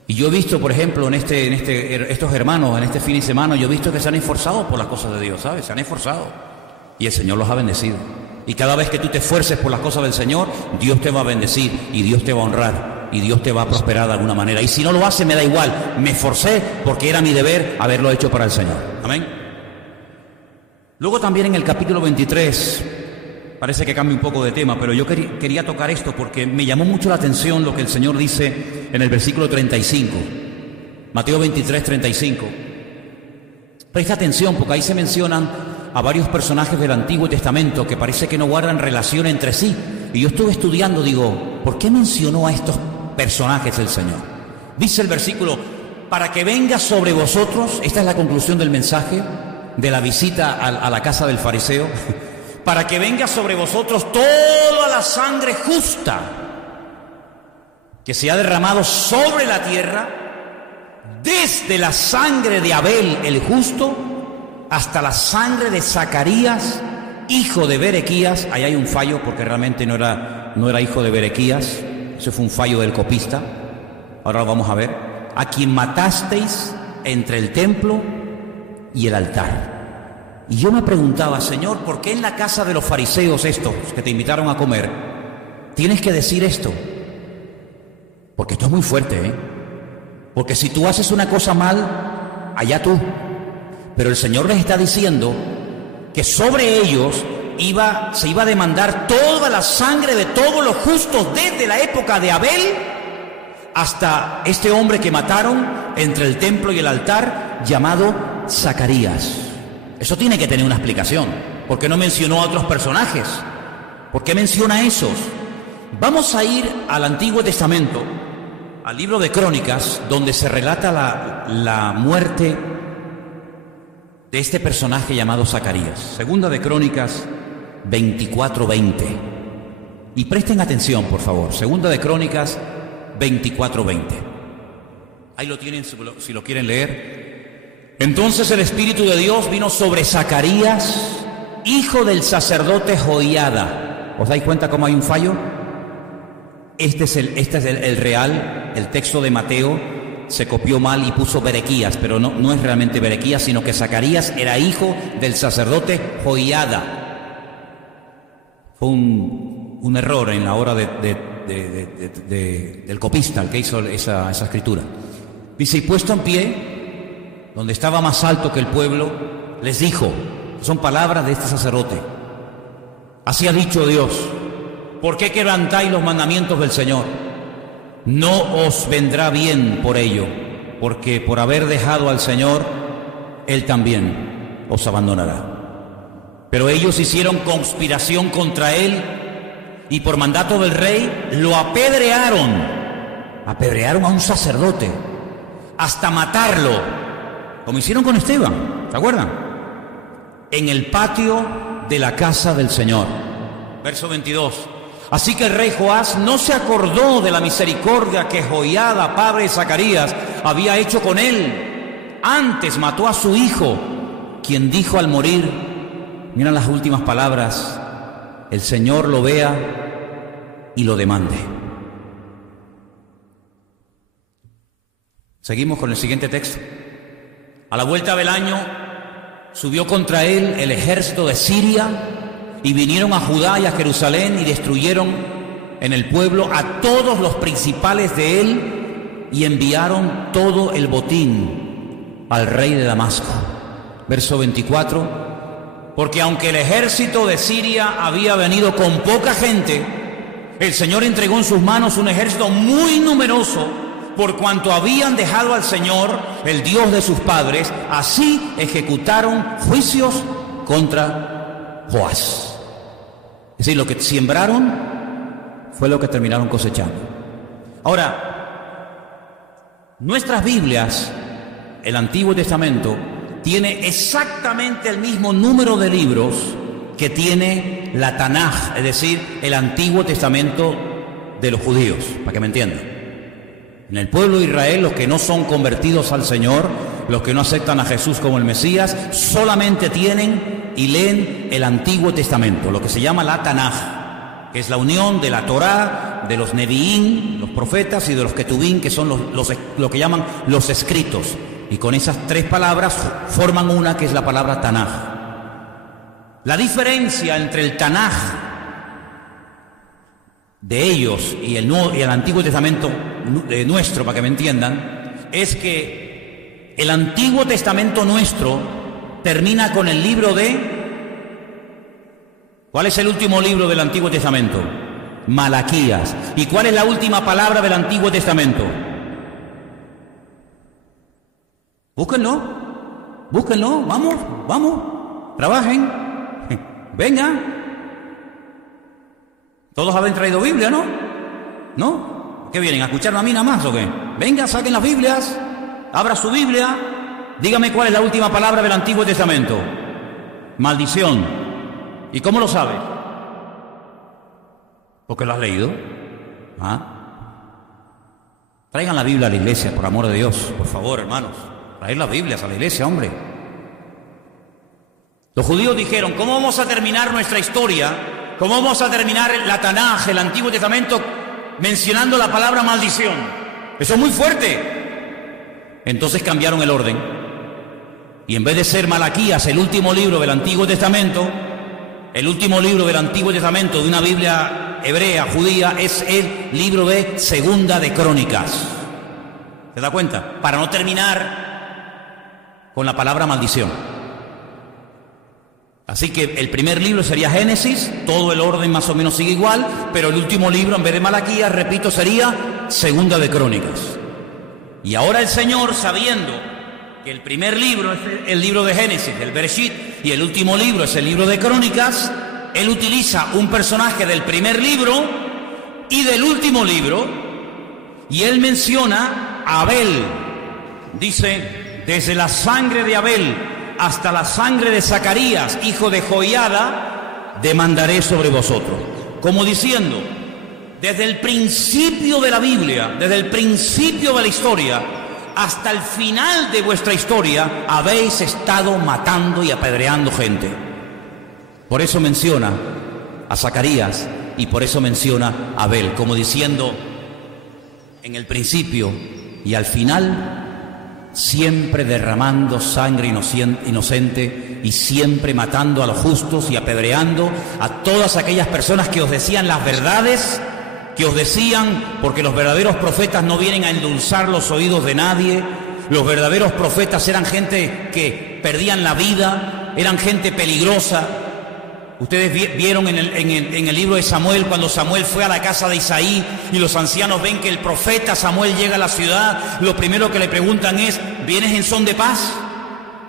Y yo he visto, por ejemplo, estos hermanos, en este fin de semana, yo he visto que se han esforzado por las cosas de Dios, ¿sabes? Se han esforzado. Y el Señor los ha bendecido. Y cada vez que tú te esfuerces por las cosas del Señor, Dios te va a bendecir y Dios te va a honrar. Y Dios te va a prosperar de alguna manera. Y si no lo hace, me da igual. Me esforcé porque era mi deber haberlo hecho para el Señor. Amén. Luego también en el capítulo 23, parece que cambia un poco de tema, pero yo quería tocar esto porque me llamó mucho la atención lo que el Señor dice en el versículo 35. Mateo 23, 35. Presta atención porque ahí se mencionan a varios personajes del Antiguo Testamento que parece que no guardan relación entre sí. Y yo estuve estudiando, digo, ¿por qué mencionó a estos personajes el Señor? Dice el versículo: para que venga sobre vosotros, esta es la conclusión del mensaje de la visita a la casa del fariseo, para que venga sobre vosotros toda la sangre justa que se ha derramado sobre la tierra, desde la sangre de Abel el justo hasta la sangre de Zacarías, hijo de Berequías. Ahí hay un fallo porque realmente no era hijo de Berequías, eso fue un fallo del copista, ahora lo vamos a ver. A quien matasteis entre el templo y el altar. Y yo me preguntaba, Señor, ¿por qué en la casa de los fariseos estos que te invitaron a comer tienes que decir esto? Porque esto es muy fuerte, ¿eh? Porque si tú haces una cosa mal, allá tú. Pero el Señor les está diciendo que sobre ellos se iba a demandar toda la sangre de todos los justos, desde la época de Abel hasta este hombre que mataron entre el templo y el altar, llamado Zacarías. Eso tiene que tener una explicación. ¿Por qué no mencionó a otros personajes? ¿Por qué menciona a esos? Vamos a ir al Antiguo Testamento, al libro de Crónicas, donde se relata la muerte de este personaje llamado Zacarías. Segunda de Crónicas 24:20. Y presten atención, por favor. Segunda de Crónicas 24:20. Ahí lo tienen si lo quieren leer. Entonces el Espíritu de Dios vino sobre Zacarías, hijo del sacerdote Joiada. ¿Os dais cuenta cómo hay un fallo? Este es el real, el texto de Mateo se copió mal y puso Berequías, pero no es realmente Berequías, sino que Zacarías era hijo del sacerdote Joiada. Fue un error en la hora del copista, el que hizo esa escritura. Dice, y puesto en pie, donde estaba más alto que el pueblo, les dijo, son palabras de este sacerdote, así ha dicho Dios, ¿por qué quebrantáis los mandamientos del Señor? No os vendrá bien por ello, porque por haber dejado al Señor, Él también os abandonará. Pero ellos hicieron conspiración contra Él y por mandato del rey lo apedrearon a un sacerdote, hasta matarlo, como hicieron con Esteban, ¿se acuerdan? En el patio de la casa del Señor. Verso 22. Así que el rey Joás no se acordó de la misericordia que Joiada, padre de Zacarías, había hecho con él. Antes mató a su hijo, quien dijo al morir, miren las últimas palabras, el Señor lo vea y lo demande. Seguimos con el siguiente texto. A la vuelta del año subió contra él el ejército de Siria y vinieron a Judá y a Jerusalén y destruyeron en el pueblo a todos los principales de él y enviaron todo el botín al rey de Damasco. Verso 24. Porque aunque el ejército de Siria había venido con poca gente, el Señor entregó en sus manos un ejército muy numeroso, por cuanto habían dejado al Señor, el Dios de sus padres. Así ejecutaron juicios contra Joás. Es decir, lo que sembraron fue lo que terminaron cosechando. Ahora, nuestras Biblias, el Antiguo Testamento, tiene exactamente el mismo número de libros que tiene la Tanaj, es decir, el Antiguo Testamento de los judíos, para que me entiendan. En el pueblo de Israel, los que no son convertidos al Señor, los que no aceptan a Jesús como el Mesías, solamente tienen y leen el Antiguo Testamento, lo que se llama la Tanaj, que es la unión de la Torá, de los Neviín, los profetas, y de los Ketubín, que son lo que llaman los escritos. Y con esas tres palabras forman una que es la palabra Tanaj. La diferencia entre el Tanaj de ellos y el Antiguo Testamento nuestro, para que me entiendan, es que el Antiguo Testamento nuestro termina con el libro de... ¿Cuál es el último libro del Antiguo Testamento? Malaquías. ¿Y cuál es la última palabra del Antiguo Testamento? Búsquenlo, vamos, trabajen, venga. Todos habéis traído Biblia, ¿no? ¿No? ¿Qué vienen? ¿A escucharme a mí nada más o qué? Venga, saquen las Biblias, abra su Biblia, dígame cuál es la última palabra del Antiguo Testamento. Maldición. ¿Y cómo lo sabes? Porque lo has leído. Traigan la Biblia a la iglesia, por amor de Dios, por favor, hermanos. Traer las Biblias a la iglesia, hombre. Los judíos dijeron, ¿cómo vamos a terminar nuestra historia? ¿Cómo vamos a terminar la Tanaj, el Antiguo Testamento, mencionando la palabra maldición? Eso es muy fuerte. Entonces cambiaron el orden. Y en vez de ser Malaquías, el último libro del Antiguo Testamento, el último libro del Antiguo Testamento de una Biblia hebrea, judía, es el libro de Segunda de Crónicas. ¿Se da cuenta? Para no terminar con la palabra maldición. Así que el primer libro sería Génesis, todo el orden más o menos sigue igual, pero el último libro, en vez de Malaquías, repito, sería Segunda de Crónicas. Y ahora el Señor, sabiendo que el primer libro es el libro de Génesis, el Bereshit, y el último libro es el libro de Crónicas, Él utiliza un personaje del primer libro y del último libro, y Él menciona a Abel. Dice, desde la sangre de Abel hasta la sangre de Zacarías, hijo de Joiada, demandaré sobre vosotros. Como diciendo, desde el principio de la Biblia, desde el principio de la historia, hasta el final de vuestra historia, habéis estado matando y apedreando gente. Por eso menciona a Zacarías y por eso menciona a Abel, como diciendo, en el principio y al final, siempre derramando sangre inocente y siempre matando a los justos y apedreando a todas aquellas personas que os decían las verdades, que os decían, porque los verdaderos profetas no vienen a endulzar los oídos de nadie. Los verdaderos profetas eran gente que perdían la vida, eran gente peligrosa. Ustedes vieron en el libro de Samuel, cuando Samuel fue a la casa de Isaí y los ancianos ven que el profeta Samuel llega a la ciudad, lo primero que le preguntan es, ¿vienes en son de paz?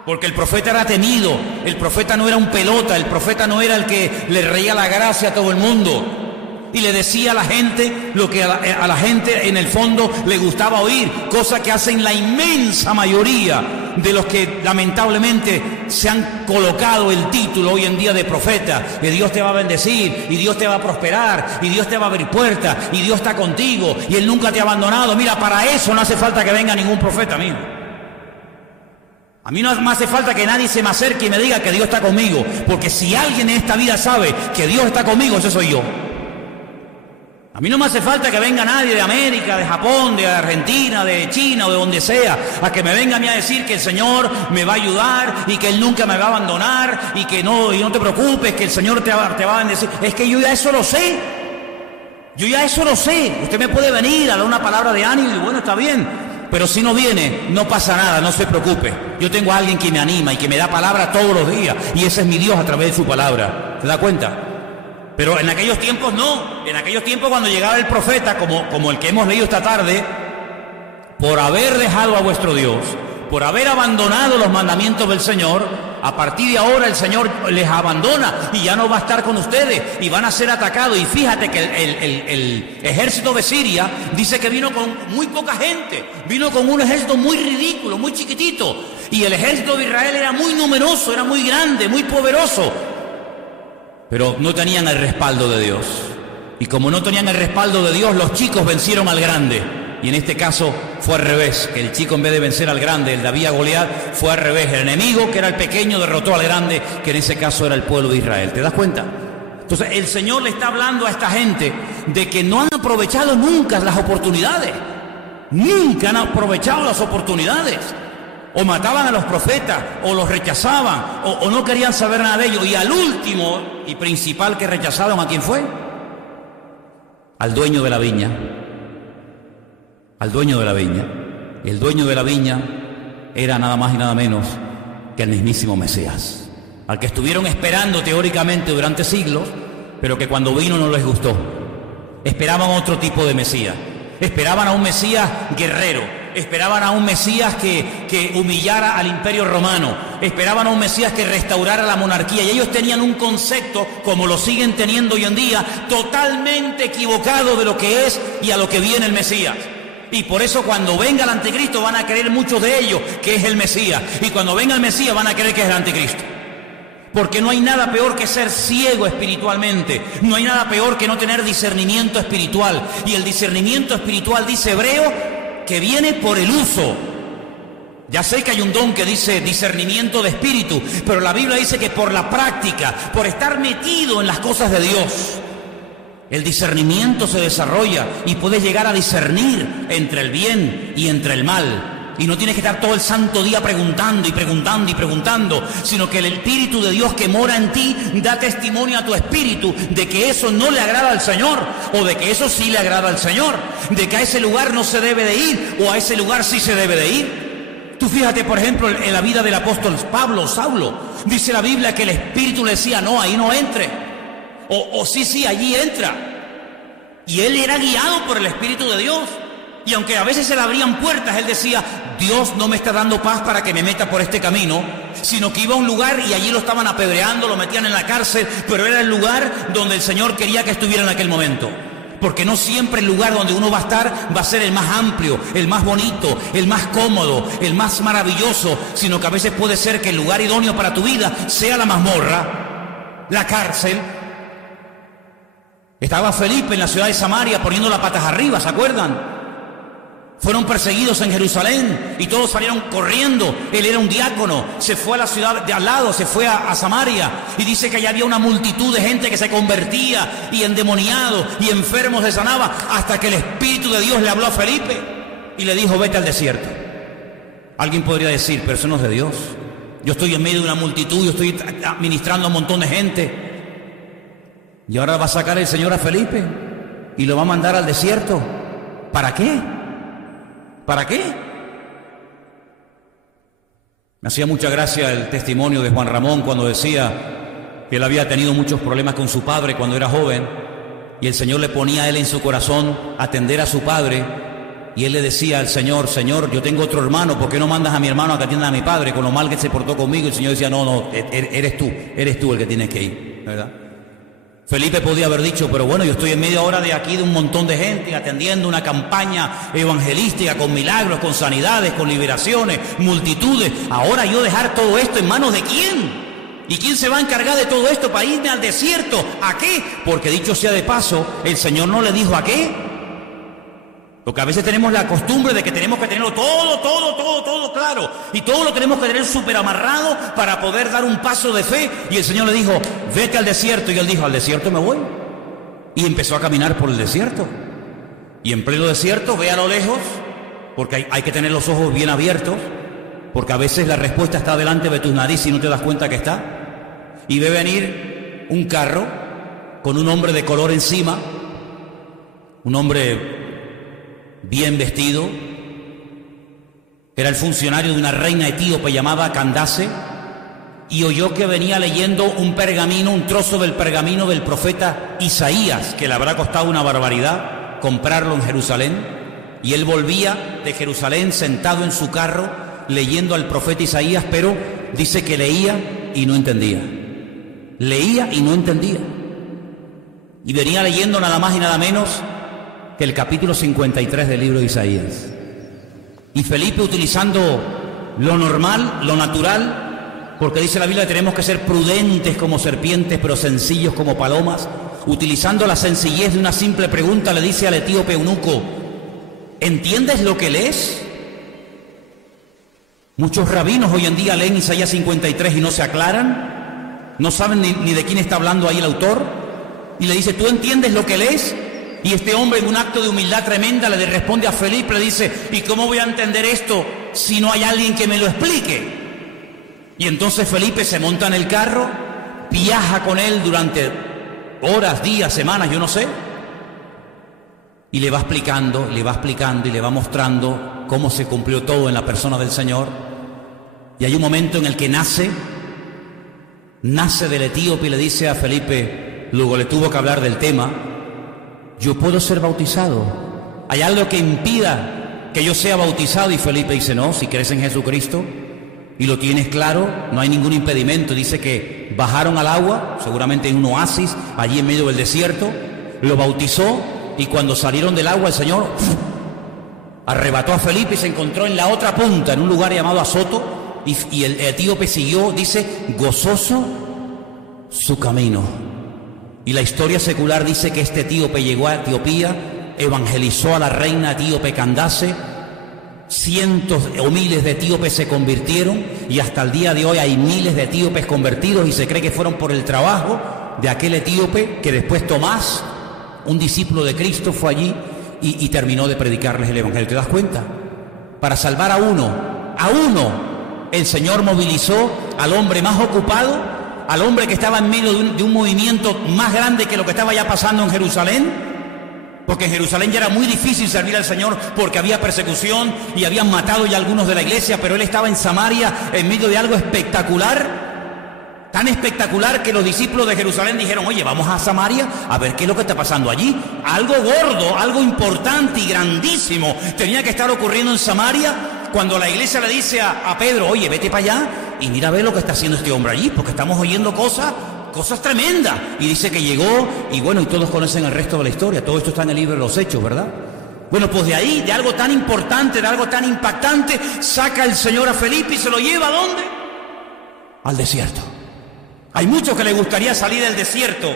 Porque el profeta era temido, el profeta no era un pelota, el profeta no era el que le reía la gracia a todo el mundo. Y le decía a la gente lo que a la gente en el fondo le gustaba oír, cosa que hacen la inmensa mayoría de los que lamentablemente se han colocado el título hoy en día de profeta, que Dios te va a bendecir, y Dios te va a prosperar, y Dios te va a abrir puertas, y Dios está contigo, y Él nunca te ha abandonado. Mira, para eso no hace falta que venga ningún profeta, amigo. A mí no me hace falta que nadie se me acerque y me diga que Dios está conmigo, porque si alguien en esta vida sabe que Dios está conmigo, ese soy yo. A mí no me hace falta que venga nadie de América, de Japón, de Argentina, de China o de donde sea, a que me venga a mí a decir que el Señor me va a ayudar y que Él nunca me va a abandonar y que no te preocupes, que el Señor te va a bendecir. Es que yo ya eso lo sé. Yo ya eso lo sé. Usted me puede venir a dar una palabra de ánimo y bueno, está bien. Pero si no viene, no pasa nada, no se preocupe. Yo tengo a alguien que me anima y que me da palabra todos los días. Y ese es mi Dios a través de su palabra. ¿Se da cuenta? Pero en aquellos tiempos no. En aquellos tiempos cuando llegaba el profeta, como el que hemos leído esta tarde, por haber dejado a vuestro Dios, por haber abandonado los mandamientos del Señor, a partir de ahora el Señor les abandona y ya no va a estar con ustedes y van a ser atacados. Y fíjate que el ejército de Siria dice que vino con muy poca gente, vino con un ejército muy ridículo, muy chiquitito, y el ejército de Israel era muy numeroso, era muy grande, muy poderoso, pero no tenían el respaldo de Dios. Y como no tenían el respaldo de Dios, los chicos vencieron al grande. Y en este caso fue al revés, que el chico en vez de vencer al grande, el David a Goliat, fue al revés. El enemigo, que era el pequeño, derrotó al grande, que en ese caso era el pueblo de Israel. ¿Te das cuenta? Entonces el Señor le está hablando a esta gente de que no han aprovechado nunca las oportunidades. Nunca han aprovechado las oportunidades. O mataban a los profetas, o los rechazaban, o no querían saber nada de ellos. Y al último y principal que rechazaron, ¿a quién fue? Al dueño de la viña. Al dueño de la viña. Y el dueño de la viña era nada más y nada menos que el mismísimo Mesías, al que estuvieron esperando teóricamente durante siglos, pero que cuando vino no les gustó. Esperaban otro tipo de Mesías. Esperaban a un Mesías guerrero, esperaban a un Mesías que humillara al imperio romano, esperaban a un Mesías que restaurara la monarquía, y ellos tenían un concepto, como lo siguen teniendo hoy en día, totalmente equivocado de lo que es y a lo que viene el Mesías. Y por eso cuando venga el anticristo van a creer muchos de ellos que es el Mesías, y cuando venga el Mesías van a creer que es el anticristo. Porque no hay nada peor que ser ciego espiritualmente, no hay nada peor que no tener discernimiento espiritual. Y el discernimiento espiritual, dice Hebreo, que viene por el uso. Ya sé que hay un don que dice discernimiento de espíritu, pero la Biblia dice que por la práctica, por estar metido en las cosas de Dios, el discernimiento se desarrolla y puedes llegar a discernir entre el bien y entre el mal. Y no tienes que estar todo el santo día preguntando y preguntando y preguntando, sino que el Espíritu de Dios que mora en ti da testimonio a tu espíritu de que eso no le agrada al Señor, o de que eso sí le agrada al Señor, de que a ese lugar no se debe de ir, o a ese lugar sí se debe de ir. Tú fíjate, por ejemplo, en la vida del apóstol Pablo, Saulo. Dice la Biblia que el Espíritu le decía, no, ahí no entre. O sí, allí entra. Y él era guiado por el Espíritu de Dios. Y aunque a veces se le abrían puertas, él decía, Dios no me está dando paz para que me meta por este camino, sino que iba a un lugar y allí lo estaban apedreando, lo metían en la cárcel, pero era el lugar donde el Señor quería que estuviera en aquel momento. Porque no siempre el lugar donde uno va a estar va a ser el más amplio, el más bonito, el más cómodo, el más maravilloso, sino que a veces puede ser que el lugar idóneo para tu vida sea la mazmorra, la cárcel. Estaba Felipe en la ciudad de Samaria poniendo las patas arriba, ¿se acuerdan? Fueron perseguidos en Jerusalén y todos salieron corriendo. Él era un diácono, se fue a la ciudad de al lado, se fue a Samaria, y dice que allá había una multitud de gente que se convertía, y endemoniados y enfermos se sanaba, hasta que el Espíritu de Dios le habló a Felipe y le dijo, vete al desierto. Alguien podría decir, pero eso no es de Dios. Yo estoy en medio de una multitud, yo estoy administrando a un montón de gente, y ahora va a sacar el Señor a Felipe y lo va a mandar al desierto. ¿Para qué? ¿Para qué? Me hacía mucha gracia el testimonio de Juan Ramón cuando decía que él había tenido muchos problemas con su padre cuando era joven, y el Señor le ponía a él en su corazón atender a su padre, y él le decía al Señor, Señor, yo tengo otro hermano, ¿por qué no mandas a mi hermano a que atienda a mi padre con lo mal que se portó conmigo? Y el Señor decía, no, eres tú el que tienes que ir, ¿verdad? Felipe podía haber dicho, pero bueno, yo estoy en media hora de aquí de un montón de gente atendiendo una campaña evangelística con milagros, con sanidades, con liberaciones, multitudes. Ahora yo dejar todo esto en manos de quién. ¿Y quién se va a encargar de todo esto para irme al desierto? ¿A qué? Porque dicho sea de paso, el Señor no le dijo a qué. Porque a veces tenemos la costumbre de que tenemos que tenerlo todo claro. Y todo lo tenemos que tener súper amarrado para poder dar un paso de fe. Y el Señor le dijo, vete al desierto. Y él dijo, al desierto me voy. Y empezó a caminar por el desierto. Y en pleno desierto ve a lo lejos, porque hay que tener los ojos bien abiertos, porque a veces la respuesta está delante de tus narices y no te das cuenta que está. Y ve venir un carro con un hombre de color encima, un hombre bien vestido, era el funcionario de una reina etíope llamada Candace, y oyó que venía leyendo un pergamino, un trozo del pergamino del profeta Isaías, que le habrá costado una barbaridad comprarlo en Jerusalén, y él volvía de Jerusalén sentado en su carro leyendo al profeta Isaías, pero dice que leía y no entendía, y venía leyendo nada más y nada menos que el capítulo 53 del libro de Isaías. Y Felipe, utilizando lo normal, lo natural, porque dice la Biblia que tenemos que ser prudentes como serpientes, pero sencillos como palomas, utilizando la sencillez de una simple pregunta, le dice al etíope eunuco, ¿entiendes lo que lees? Muchos rabinos hoy en día leen Isaías 53 y no se aclaran, no saben ni de quién está hablando ahí el autor, y le dice, ¿tú entiendes lo que lees? Y este hombre, en un acto de humildad tremenda, le responde a Felipe, le dice, ¿y cómo voy a entender esto si no hay alguien que me lo explique? Y entonces Felipe se monta en el carro, viaja con él durante horas, días, semanas, yo no sé, y le va explicando, y le va mostrando cómo se cumplió todo en la persona del Señor. Y hay un momento en el que nace del etíope y le dice a Felipe, luego le tuvo que hablar del tema, yo puedo ser bautizado. ¿Hay algo que impida que yo sea bautizado? Y Felipe dice, no, si crees en Jesucristo y lo tienes claro, no hay ningún impedimento. Dice que bajaron al agua, seguramente en un oasis, allí en medio del desierto, lo bautizó, y cuando salieron del agua el Señor arrebató a Felipe y se encontró en la otra punta, en un lugar llamado Azoto, y el etíope siguió, dice, gozoso su camino. Y la historia secular dice que este etíope llegó a Etiopía, evangelizó a la reina etíope Candace, cientos o miles de etíopes se convirtieron, y hasta el día de hoy hay miles de etíopes convertidos, y se cree que fueron por el trabajo de aquel etíope que después Tomás, un discípulo de Cristo, fue allí y terminó de predicarles el evangelio. ¿Te das cuenta? Para salvar a uno, el Señor movilizó al hombre más ocupado, al hombre que estaba en medio de un movimiento más grande que lo que estaba ya pasando en Jerusalén, porque en Jerusalén ya era muy difícil servir al Señor porque había persecución y habían matado ya algunos de la iglesia, pero él estaba en Samaria en medio de algo espectacular, tan espectacular que los discípulos de Jerusalén dijeron: oye, vamos a Samaria a ver qué es lo que está pasando allí. Algo gordo, algo importante y grandísimo tenía que estar ocurriendo en Samaria, cuando la iglesia le dice a Pedro: oye, vete para allá y mira a ver lo que está haciendo este hombre allí, porque estamos oyendo cosas tremendas. Y dice que llegó, y bueno, y todos conocen el resto de la historia. Todo esto está en el libro de los Hechos, ¿verdad? Bueno, pues de ahí, de algo tan importante, de algo tan impactante, saca el Señor a Felipe y se lo lleva ¿a dónde? Al desierto. Hay muchos que les gustaría salir del desierto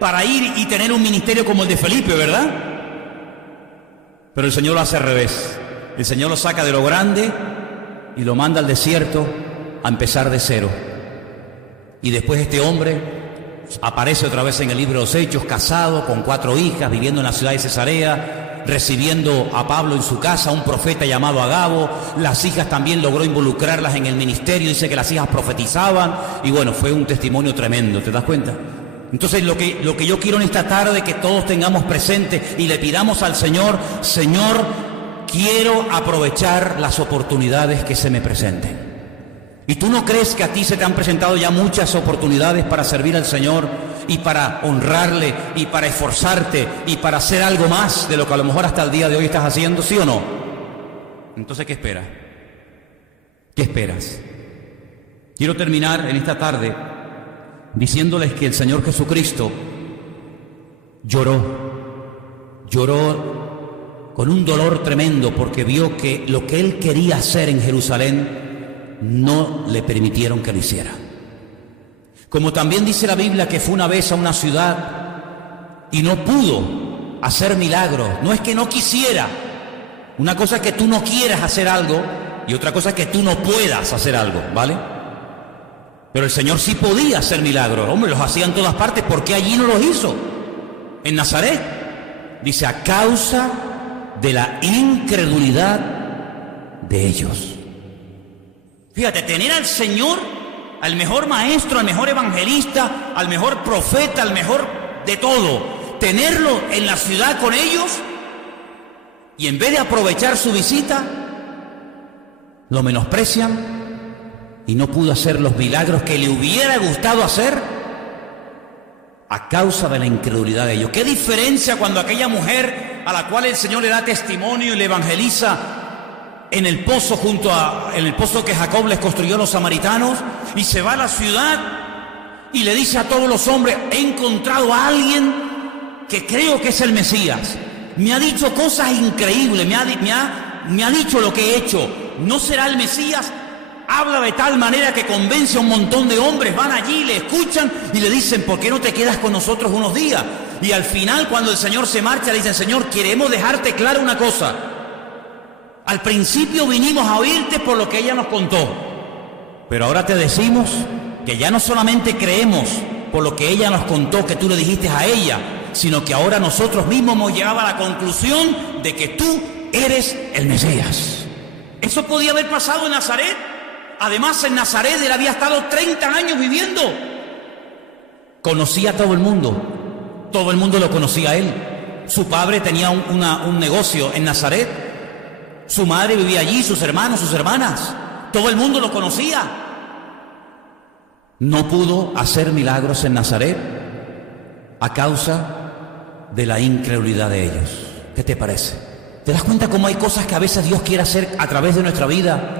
para ir y tener un ministerio como el de Felipe, ¿verdad? Pero el Señor lo hace al revés. El Señor lo saca de lo grande y lo manda al desierto a empezar de cero. Y después este hombre aparece otra vez en el libro de los Hechos, casado, con 4 hijas, viviendo en la ciudad de Cesarea, recibiendo a Pablo en su casa, un profeta llamado Agabo. Las hijas también logró involucrarlas en el ministerio, dice que las hijas profetizaban, y bueno, fue un testimonio tremendo, ¿te das cuenta? Entonces lo que yo quiero en esta tarde, que todos tengamos presente y le pidamos al Señor: Señor, quiero aprovechar las oportunidades que se me presenten. ¿Y tú no crees que a ti se te han presentado ya muchas oportunidades para servir al Señor y para honrarle y para esforzarte y para hacer algo más de lo que a lo mejor hasta el día de hoy estás haciendo, sí o no? Entonces, ¿qué esperas? ¿Qué esperas? Quiero terminar en esta tarde diciéndoles que el Señor Jesucristo lloró con un dolor tremendo, porque vio que lo que Él quería hacer en Jerusalén no le permitieron que lo hiciera. Como también dice la Biblia que fue una vez a una ciudad y no pudo hacer milagros. No es que no quisiera. Una cosa es que tú no quieras hacer algo y otra cosa es que tú no puedas hacer algo, ¿vale? Pero el Señor sí podía hacer milagros. Hombre, los hacía en todas partes. ¿Por qué allí no los hizo? En Nazaret. Dice: a causa de la incredulidad de ellos. Fíjate, tener al Señor, al mejor maestro, al mejor evangelista, al mejor profeta, al mejor de todo, tenerlo en la ciudad con ellos, y en vez de aprovechar su visita, lo menosprecian y no pudo hacer los milagros que le hubiera gustado hacer a causa de la incredulidad de ellos. ¿Qué diferencia cuando aquella mujer a la cual el Señor le da testimonio y le evangeliza en el pozo, en el pozo que Jacob les construyó a los samaritanos, y se va a la ciudad y le dice a todos los hombres: he encontrado a alguien que creo que es el Mesías, me ha dicho cosas increíbles, me ha dicho lo que he hecho, ¿no será el Mesías? Habla de tal manera que convence a un montón de hombres, van allí, le escuchan y le dicen: ¿por qué no te quedas con nosotros unos días? Y al final, cuando el Señor se marcha, le dicen: Señor, queremos dejarte clara una cosa. Al principio vinimos a oírte por lo que ella nos contó, pero ahora te decimos que ya no solamente creemos por lo que ella nos contó, que tú le dijiste a ella, sino que ahora nosotros mismos hemos llegado a la conclusión de que tú eres el Mesías. Eso podía haber pasado en Nazaret. Además, en Nazaret él había estado 30 años viviendo. Conocía a todo el mundo lo conocía a él. Su padre tenía un negocio en Nazaret. Su madre vivía allí, sus hermanos, sus hermanas. Todo el mundo lo conocía. No pudo hacer milagros en Nazaret a causa de la incredulidad de ellos. ¿Qué te parece? ¿Te das cuenta cómo hay cosas que a veces Dios quiere hacer a través de nuestra vida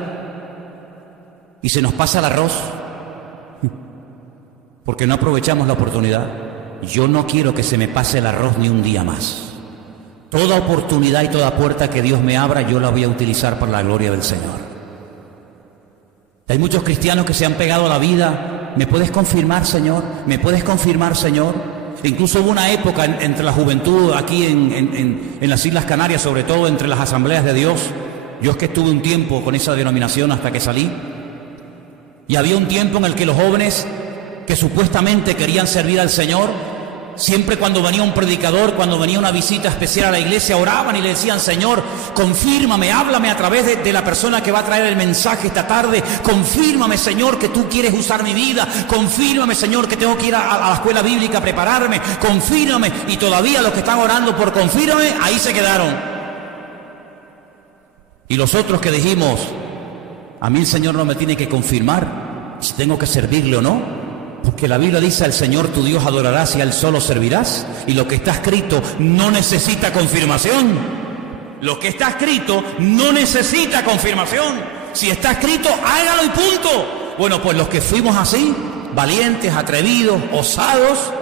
y se nos pasa el arroz porque no aprovechamos la oportunidad? Yo no quiero que se me pase el arroz ni un día más. Toda oportunidad y toda puerta que Dios me abra, yo la voy a utilizar para la gloria del Señor. Hay muchos cristianos que se han pegado a la vida. ¿Me puedes confirmar, Señor? ¿Me puedes confirmar, Señor? Incluso hubo una época entre la juventud aquí en las Islas Canarias, sobre todo entre las asambleas de Dios, Yo es que estuve un tiempo con esa denominación hasta que salí. Y había un tiempo en el que los jóvenes que supuestamente querían servir al Señor, siempre cuando venía un predicador, cuando venía una visita especial a la iglesia, oraban y le decían: Señor, confírmame, háblame a través de la persona que va a traer el mensaje esta tarde. Confírmame, Señor, que tú quieres usar mi vida. Confírmame, Señor, que tengo que ir a la escuela bíblica a prepararme. Confírmame. Y todavía los que están orando por confírmame, ahí se quedaron. Y los otros que dijimos: a mí el Señor no me tiene que confirmar si tengo que servirle o no, porque la Biblia dice: al Señor tu Dios adorarás y a Él solo servirás. Y lo que está escrito no necesita confirmación. Lo que está escrito no necesita confirmación. Si está escrito, hágalo y punto. Bueno, pues los que fuimos así, valientes, atrevidos, osados,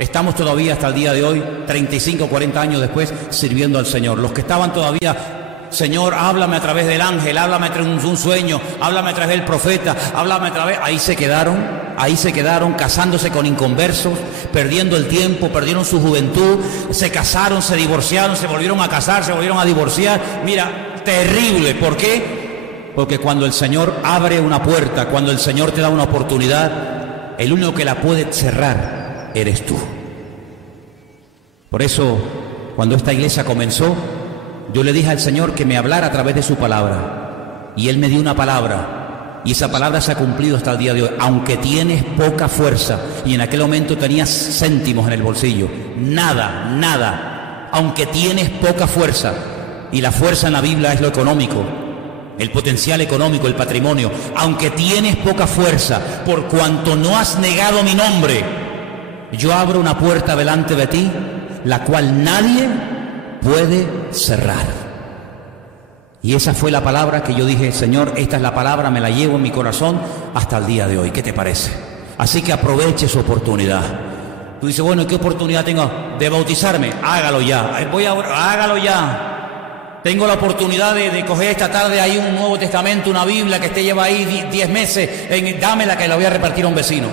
estamos todavía hasta el día de hoy, 35, 40 años después, sirviendo al Señor. Los que estaban todavía: Señor, háblame a través del ángel, háblame a través de un sueño, háblame a través del profeta, háblame a través... Ahí se quedaron casándose con inconversos, perdiendo el tiempo, perdieron su juventud, se casaron, se divorciaron, se volvieron a casar, se volvieron a divorciar. Mira, terrible. ¿Por qué? Porque cuando el Señor abre una puerta, cuando el Señor te da una oportunidad, el único que la puede cerrar eres tú. Por eso, cuando esta iglesia comenzó, yo le dije al Señor que me hablara a través de su palabra, y Él me dio una palabra, y esa palabra se ha cumplido hasta el día de hoy. Aunque tienes poca fuerza, y en aquel momento tenías céntimos en el bolsillo, nada, aunque tienes poca fuerza, y la fuerza en la Biblia es lo económico, el potencial económico, el patrimonio. Aunque tienes poca fuerza, por cuanto no has negado mi nombre, yo abro una puerta delante de ti, la cual nadie puede cerrar. Y esa fue la palabra que yo dije: Señor, esta es la palabra, me la llevo en mi corazón hasta el día de hoy. ¿Qué te parece? Así que aproveche su oportunidad. Tú dices: bueno, ¿qué oportunidad tengo de bautizarme? Hágalo ya. Hágalo ya. Tengo la oportunidad de coger esta tarde ahí un Nuevo Testamento, una Biblia que te lleva ahí 10 meses, dámela que la voy a repartir a un vecino.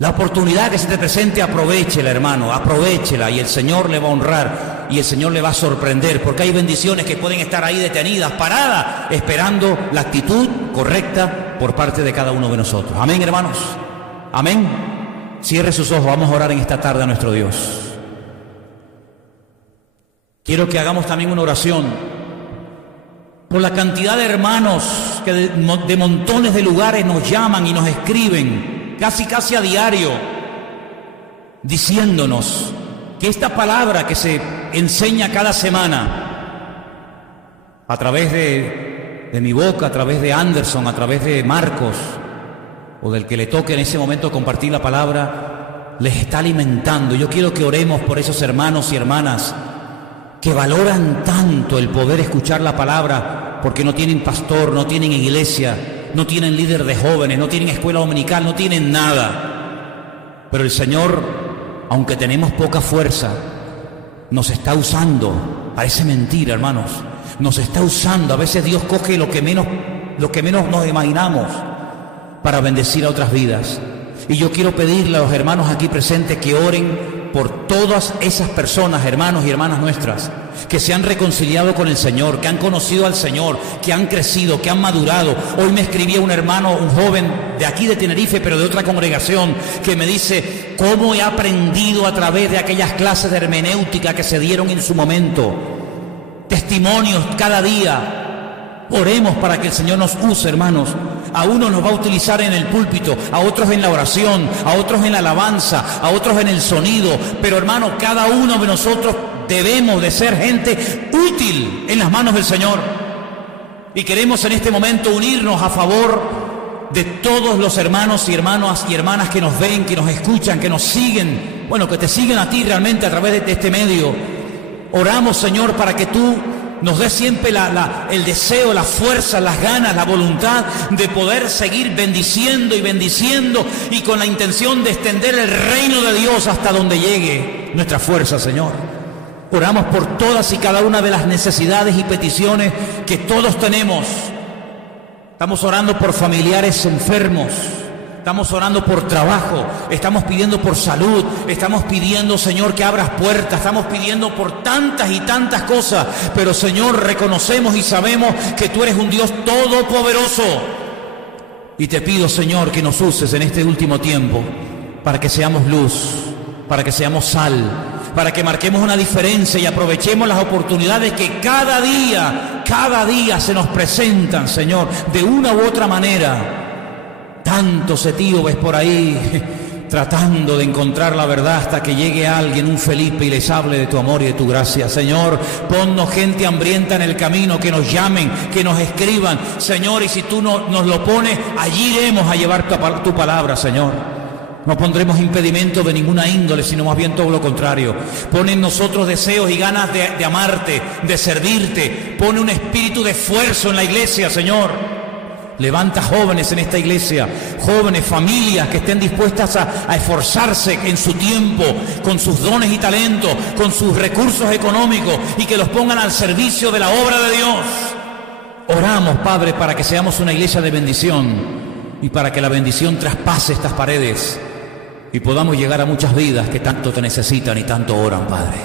La oportunidad que se te presente, aprovéchela, hermano, aprovéchela, y el Señor le va a honrar y el Señor le va a sorprender, porque hay bendiciones que pueden estar ahí detenidas, paradas, esperando la actitud correcta por parte de cada uno de nosotros. Amén, hermanos. Amén. Cierre sus ojos, vamos a orar en esta tarde a nuestro Dios. Quiero que hagamos también una oración por la cantidad de hermanos que de montones de lugares nos llaman y nos escriben casi a diario, diciéndonos que esta palabra que se enseña cada semana a través de mi boca, a través de Anderson, a través de Marcos, o del que le toque en ese momento compartir la palabra, les está alimentando. Yo quiero que oremos por esos hermanos y hermanas que valoran tanto el poder escuchar la palabra, porque no tienen pastor, no tienen iglesia, no tienen líder de jóvenes, no tienen escuela dominical, no tienen nada. Pero el Señor, aunque tenemos poca fuerza, nos está usando. Parece mentira, hermanos. Nos está usando. A veces Dios coge lo que menos nos imaginamos para bendecir a otras vidas. Y yo quiero pedirle a los hermanos aquí presentes que oren por todas esas personas, hermanos y hermanas nuestras, que se han reconciliado con el Señor, que han conocido al Señor, que han crecido, que han madurado. Hoy me escribía un hermano, un joven de aquí de Tenerife, pero de otra congregación, que me dice: ¿cómo he aprendido a través de aquellas clases de hermenéutica que se dieron en su momento? Testimonios cada día. Oremos para que el Señor nos use, hermanos. A unos nos va a utilizar en el púlpito, a otros en la oración, a otros en la alabanza, a otros en el sonido. Pero, hermanos, cada uno de nosotros debemos de ser gente útil en las manos del Señor. Y queremos en este momento unirnos a favor de todos los hermanos y hermanas que nos ven, que nos escuchan, que nos siguen. Bueno, que te siguen a ti realmente a través de este medio. Oramos, Señor, para que tú nos dé siempre el deseo, la fuerza, las ganas, la voluntad de poder seguir bendiciendo y con la intención de extender el reino de Dios hasta donde llegue nuestra fuerza, Señor. Oramos por todas y cada una de las necesidades y peticiones que todos tenemos. Estamos orando por familiares enfermos, Estamos orando por trabajo, estamos pidiendo por salud, estamos pidiendo, Señor, que abras puertas, estamos pidiendo por tantas y tantas cosas, pero, Señor, reconocemos y sabemos que tú eres un Dios todopoderoso. Y te pido, Señor, que nos uses en este último tiempo para que seamos luz, para que seamos sal, para que marquemos una diferencia y aprovechemos las oportunidades que cada día se nos presentan, Señor, de una u otra manera. Tantos etíopes por ahí tratando de encontrar la verdad hasta que llegue alguien, un Felipe, y les hable de tu amor y de tu gracia. Señor, ponnos gente hambrienta en el camino, que nos llamen, que nos escriban, Señor, y si tú nos lo pones, allí iremos a llevar tu palabra, Señor. No pondremos impedimento de ninguna índole, sino más bien todo lo contrario. Pone en nosotros deseos y ganas de amarte, de servirte. Pone un espíritu de esfuerzo en la iglesia, Señor. Levanta jóvenes en esta iglesia, jóvenes, familias que estén dispuestas a esforzarse en su tiempo, con sus dones y talentos, con sus recursos económicos, y que los pongan al servicio de la obra de Dios. Oramos, Padre, para que seamos una iglesia de bendición y para que la bendición traspase estas paredes y podamos llegar a muchas vidas que tanto te necesitan y tanto oran, Padre.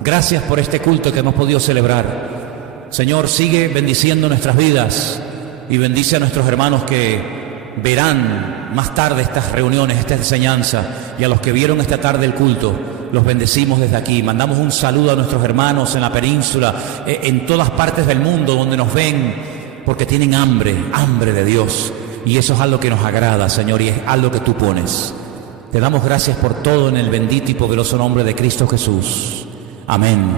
Gracias por este culto que hemos podido celebrar. Señor, sigue bendiciendo nuestras vidas y bendice a nuestros hermanos que verán más tarde estas reuniones, esta enseñanza, y a los que vieron esta tarde el culto, los bendecimos desde aquí. Mandamos un saludo a nuestros hermanos en la península, en todas partes del mundo donde nos ven, porque tienen hambre de Dios, y eso es algo que nos agrada, Señor, y es algo que tú pones. Te damos gracias por todo en el bendito y poderoso nombre de Cristo Jesús. Amén.